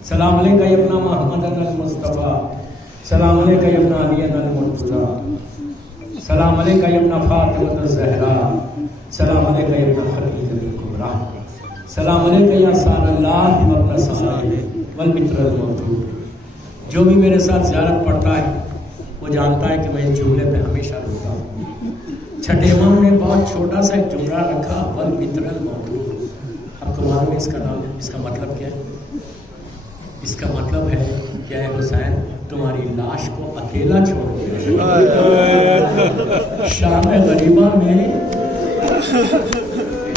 السلام علیکم یا ابن محمد المصطفیٰ، السلام علیکم یا ابن علی المرتضیٰ، سلام علیکہ یا ابن فاطمہ الزہرا، سلام علیکہ یا ابن خدیجہ الکبریٰ، سلام علیکہ یا سال اللہ و ابن صاحب والمطر الموجود۔ جو بھی میرے ساتھ زیارت پڑھتا ہے وہ جانتا ہے کہ میں اس جملے پہ ہمیشہ رکتا ہوں۔ چھٹے امام نے بہت چھوٹا سا ایک جملہ رکھا، والمطر الموجود۔ آپ کو معلوم ہے اس کا نام، اس کا مطلب کیا ہے؟ اس کا مطلب ہے کہ اے حسین تمہاری لاش کو اکیلا چھوڑ دیا۔ شام غریبہ میں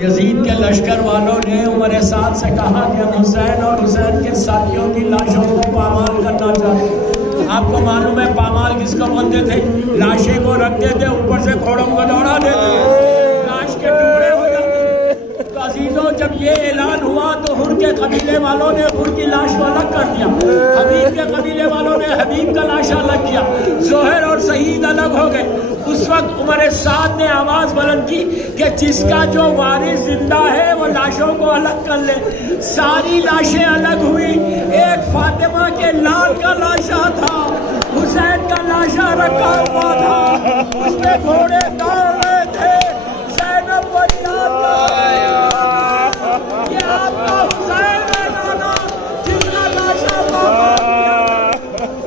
یزید کے لشکر والوں نے عمر سعد سے کہا کہ ہم حسین اور حسین کے ساتھیوں کی لاشوں کو پامال کرنا چاہتے ہیں۔ آپ کو معلوم ہے پامال کس کو بولتے تھے؟ لاشیں کو رکھتے تھے، اوپر سے گھوڑوں کو دوڑا دیتے، لاش کے ٹکڑے ہو جاتے۔ تو عزیزوں جب یہ اعلان ہوا تو حر کے قبیلے والوں نے حر کی لاش کو الگ کر دیا، حبیب کے قبیلے والوں نے حبیب کا لاش الگ کیا، زہر اور سعید الگ ہو گئے۔ اس وقت عمر سعد نے آواز بلند کی کہ جس کا جو وارث زندہ ہے وہ لاشوں کو الگ کر لے۔ ساری لاشیں الگ ہوئی، ایک فاطمہ کے لال کا لاشا تھا، حسین کا لاشا رکھا ہوا تھا، اس پہ گھوڑے دوڑ رہے تھے۔ زینب فریاد کر رہی ہے، یہ آپ کا حسین ہے نانا جس کا لاشا پامال کیا۔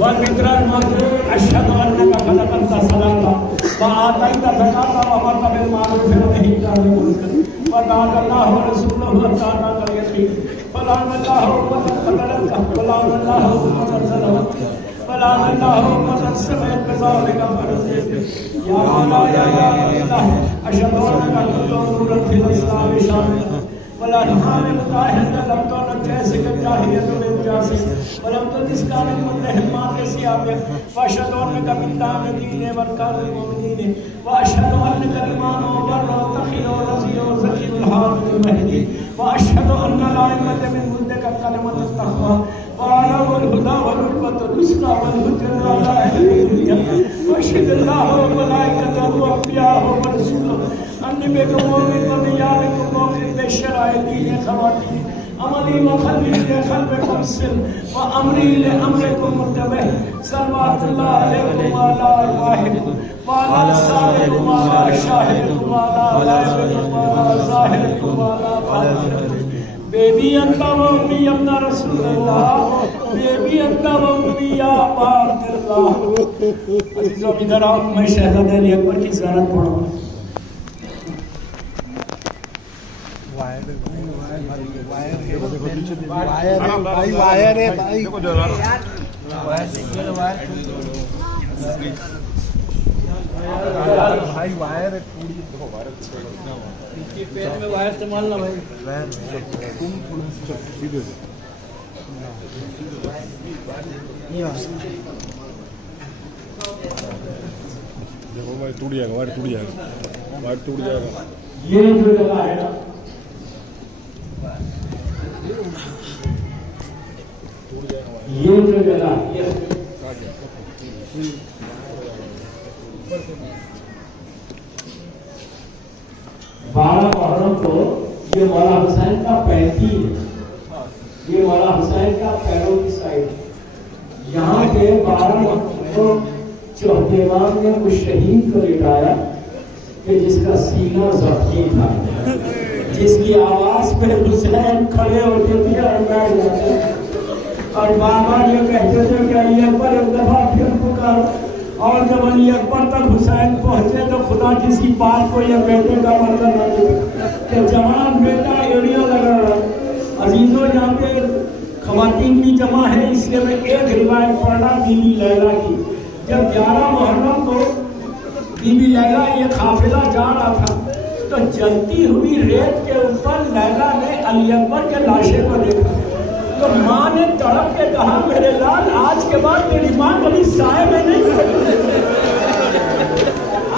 والمطر الموجود اشهد انك خلقت الصلاه واتيت الزكاه وامرت بالمعروف ونهيت عن المنكر وقال الله ورسوله واتانا اليقين فلعن الله من قتلك ولعن الله من ظلمك ولعن الله من سمعت بذلك فرزق يا مولا يا الله اشهد انك كنت نورا في الاسلام شاملا ولا نحامل طاهر لم تكن جیسے کہ جاہلیت میں جاسے ولم تسكن المتهمات سیابه واشهد انك من دام الدين والكرم المؤمنين واشهد انك الامام وبر وتقي ورزي وزكي الحامد المهدي واشهد ان الائمه من ملتك كلمه التقوى وعلى الهدى والرحمه الرزق والهجر على اهل الدنيا واشهد الله وملائكته وانبياءه ورسوله اني بكم مؤمن وبيامكم موقن بالشرائع دين خواتيم عملی و قلبی لقلبکم سل و امری لامرکم متبع صلوات اللہ علیکم وعلا ارواحکم وعلا صالحکم وعلا شاہدکم وعلا غائبکم وعلا ظاہرکم وعلا باطنکم بیبی انت و امی ابن رسول اللہ بیبی انت و امی یا بارد اللہ۔ عزیزوں ادھر آؤ، میں شہزادہ علی اکبر کی زیارت پڑھوں گا۔ ٹوٹ جائے گا، وائر ٹوٹ جائے گا، وائر ٹوٹ جائے گا۔ یہ جو جگہ ہے نا یہ جو جگہ بارہ محرم کو یہ مولا حسین کا پینتی ہے، یہ مولا حسین کا پیروں کی سائڈ، یہاں پہ 12 محرم کو چوتھے امام نے اس شہید کو لٹایا کہ جس کا سینہ زخمی تھا، جس کی آواز پہ حسین کھڑے ہوتے تھے اور بیٹھ جاتے اور بابا یہ کہتے تھے کہ علی اکبر ایک دفعہ پھر پکار، اور جب علی اکبر تک حسین پہنچے تو خدا کسی بات کو یہ بیٹے کا مطلب نہ دے کہ جوان بیٹا ایڑیاں لگا رہا۔ عزیزوں یہاں پہ خواتین کی جمع ہے، اس لیے میں ایک روایت پڑھ رہا بی بی لیلا کی۔ جب 11 محرم کو بی بی لیلا یہ قافلہ جا رہا تھا تو جلتی ہوئی ریت کے اوپر لیلا نے علی اکبر کے لاشے کو دیکھا تو ماں نے تڑپ کے کہا میرے لال آج کے بعد میری ماں کبھی سائے میں نہیں بیٹھے،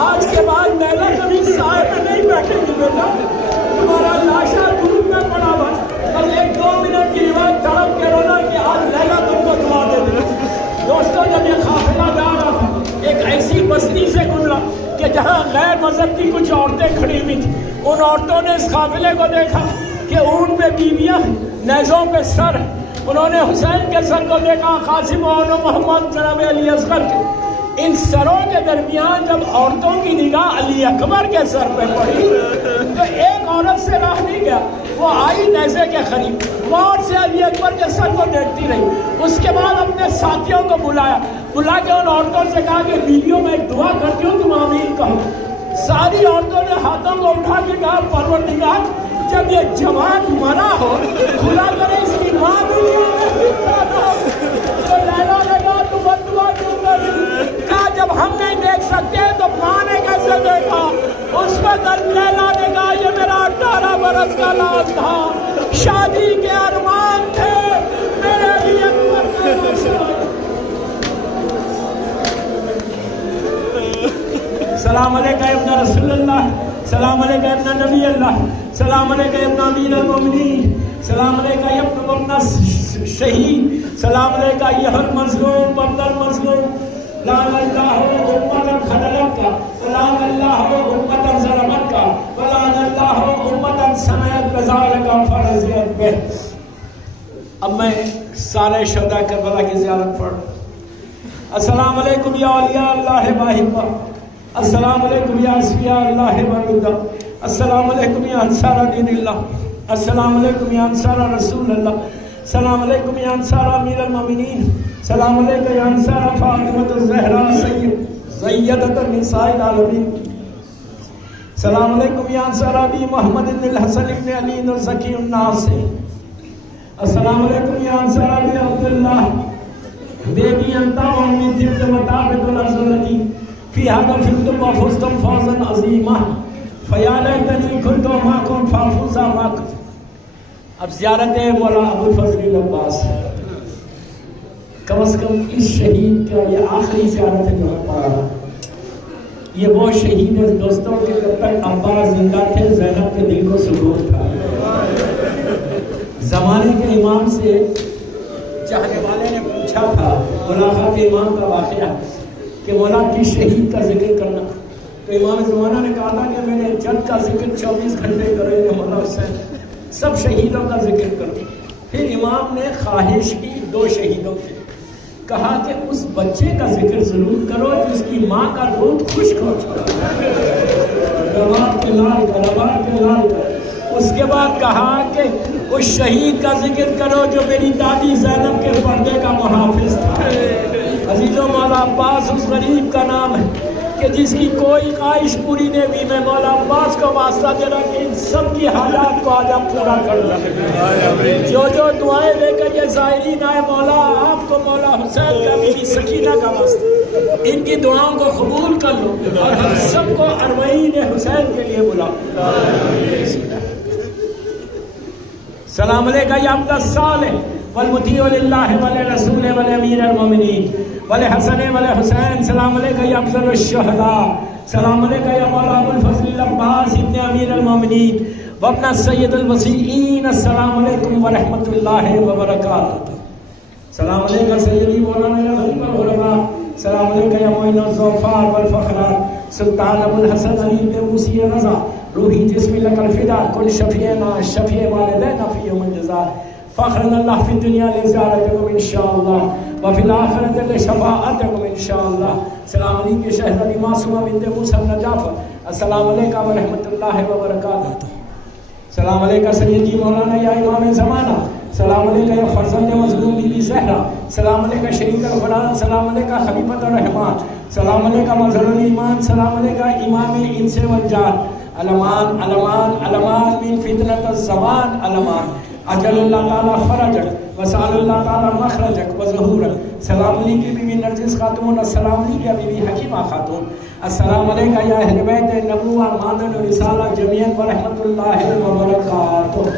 آج کے بعد لیلا کبھی سائے میں نہیں بیٹھے گی بیٹا، تمہارا لاشا دھوپ میں پڑا ہوا۔ اب 1-2 منٹ کی روایت تڑپ کے رونا کہ آج لیلا تم کو دعا دے دے۔ دوستوں جب یہ قافلہ جا رہا تھا ایک ایسی بستی سے گزرا کہ جہاں غیر مذہب کی کچھ عورتیں کھڑی ہوئی تھیں، ان عورتوں نے اس قافلے کو دیکھا کہ اونٹ پہ بیویاں، نیزوں پہ سر، انہوں نے حسین کے سر کو دیکھا، قاسم و محمد جناب علی اصغر کے، ان سروں کے درمیان جب عورتوں کی نگاہ علی اکبر کے سر پہ پڑی تو ایک عورت سے رہ نہیں گیا، وہ آئی نیزے کے قریب، غور سے علی اکبر کے سر کو دیکھتی رہی، اس کے بعد اپنے ساتھیوں کو بلا کے ان عورتوں سے کہا کہ ویڈیو میں ایک دعا کرتی ہوں، تم آمین کہو۔ ساری عورتوں نے ہاتھوں کو اٹھا کے کہا پروردگار جب یہ جوان مرا ہو خدا کرے اس کی ماں بھی تو لیلا نے کہا تو بددعا کیوں کری؟ کہا جب ہم نہیں دیکھ سکتے تو ماں نے کیسے دیکھا؟ اس وقت لیلا نے کہا یہ میرا 18 برس کا لاز تھا، شادی کے ارمان تھے میرے لیے سلام علیکہ ابن رسول اللہ، سلام علیکہ ابن نبی اللہ، سلام علیکہ ابن امیر المومنین، سلام علیکہ ابن شہید، سلام علیکہ یہ المظلوم ابن المظلوم، لعن اللہ امت خدلت کا، لعن اللہ امت ظلمت کا، لعن اللہ امت سمعت بذالک فرضیت بہ۔ اب میں سارے شہداء کربلا کی زیارت پڑھ۔ السلام علیکم یا اولیاء اللہ باہبہ، السلام علیکم یا اصفیاء اللہ ورودہ، السلام علیکم یا انصار دین اللہ، السلام علیکم یا انصار رسول اللہ، السلام علیکم یا انصار امیر المومنین، السلام علیکم یا انصار فاطمۃ الزہرا سیدۃ النساء العالمین، السلام علیکم یا انصار ابی محمد بن الحسن بن علی الزکی الناصری، السلام علیکم یا انصار ابی عبداللہ بیبی انتا و امی تبت مطابق الارض فی هذا فزتم وفزتم فوزا عظیما فیا لیتنی کنت معکم فافوز معکم۔ اب زیارت مولا ابوالفضل العباس، کم از کم اس شہید کا یہ آخری زیارت ہے جو ہم پڑھ رہا۔ یہ وہ شہید ہے دوستوں کے جب تک عباس زندہ تھے زینب کے دل کو سکون تھا۔ زمانے کے امام سے چاہنے والے نے پوچھا تھا ملاقات امام کا واقعہ کہ مولا کی شہید کا ذکر کرنا، تو امام زمانہ نے کہا تھا کہ میرے جد کا ذکر 24 گھنٹے کرے گے مولا حسین، سب شہیدوں کا ذکر کرو۔ پھر امام نے خواہش کی 2 شہیدوں کی، کہا کہ اس بچے کا ذکر ضرور کرو جس کی ماں کا دودھ خشک ہو چکا، رباب کے لال کا، رباب کے لال کا۔ اس کے بعد کہا کہ اس شہید کا ذکر کرو جو میری دادی زینب کے پردے کا محافظ تھا۔ عزیزوں مولا عباس اس غریب کا نام ہے کہ جس کی کوئی خواہش پوری نہیں ہوئی، میں مولا عباس کو واسطہ دے رہا کہ ان سب کی حالات کو آج آپ پورا کر دیں۔ جو دعائیں لے کر یہ زائرین آئے مولا آپ کو مولا حسین کا بیوی سکینہ کا واسطہ ان کی دعاؤں کو قبول کر لو اور ہم سب کو اربعین حسین کے لیے بلاؤ۔ سلام علیکہ یا عبد الصالح والمطیع للہ ولرسول ولامیر المومنین ولحسن ولحسین، سلام علیکہ یا افضل الشہداء، سلام علیکہ یا مولا ابوالفضل العباس ابن امیر المومنین وابن سید الوصیین، السلام علیکم ورحمۃ اللہ وبرکاتہ۔ سلام علیکہ سیدی مولانا یا خلیفہ العلماء، سلام علیکہ یا معین الظفار والفخرات، سلطان ابو الحسن علی بن موسی رضا، روحی جسم لک الفدا، کن شفیعنا شفیع والدینا فی یوم الجزاء، فخرنا اللہ فی الدنیا لزیارتکم انشاءاللہ وفی الآخرت لشفاعتکم انشاءاللہ۔ سلام علیکہ شہزادی معصومہ بنت موسیٰ بن جعفر، السلام علیکہ ورحمۃ اللہ وبرکاتہ۔ سلام علیکہ سیدی مولانا یا امام زمانہ، سلام علیکہ یا فرزند مظلوم بی بی زہرا، سلام علیکہ شریک القرآن، سلام علیکہ خلیفۃ الرحمن، سلام علیکہ مظہر الایمان، سلام علیکہ امام انس والجان، علمان علمان علمان من فتنة الزمان علمان، اجل اللہ تعالی فرجک وسال اللہ تعالی مخرجک وظہورک۔ سلام علیکہ بی بی نرجس خاتون، السلام علیکہ بی بی حکیمہ خاتون، السلام علیکہ یا اہل بیت نبوہ مادن رسالہ جمیعاً ورحمۃ اللہ وبرکاتہ۔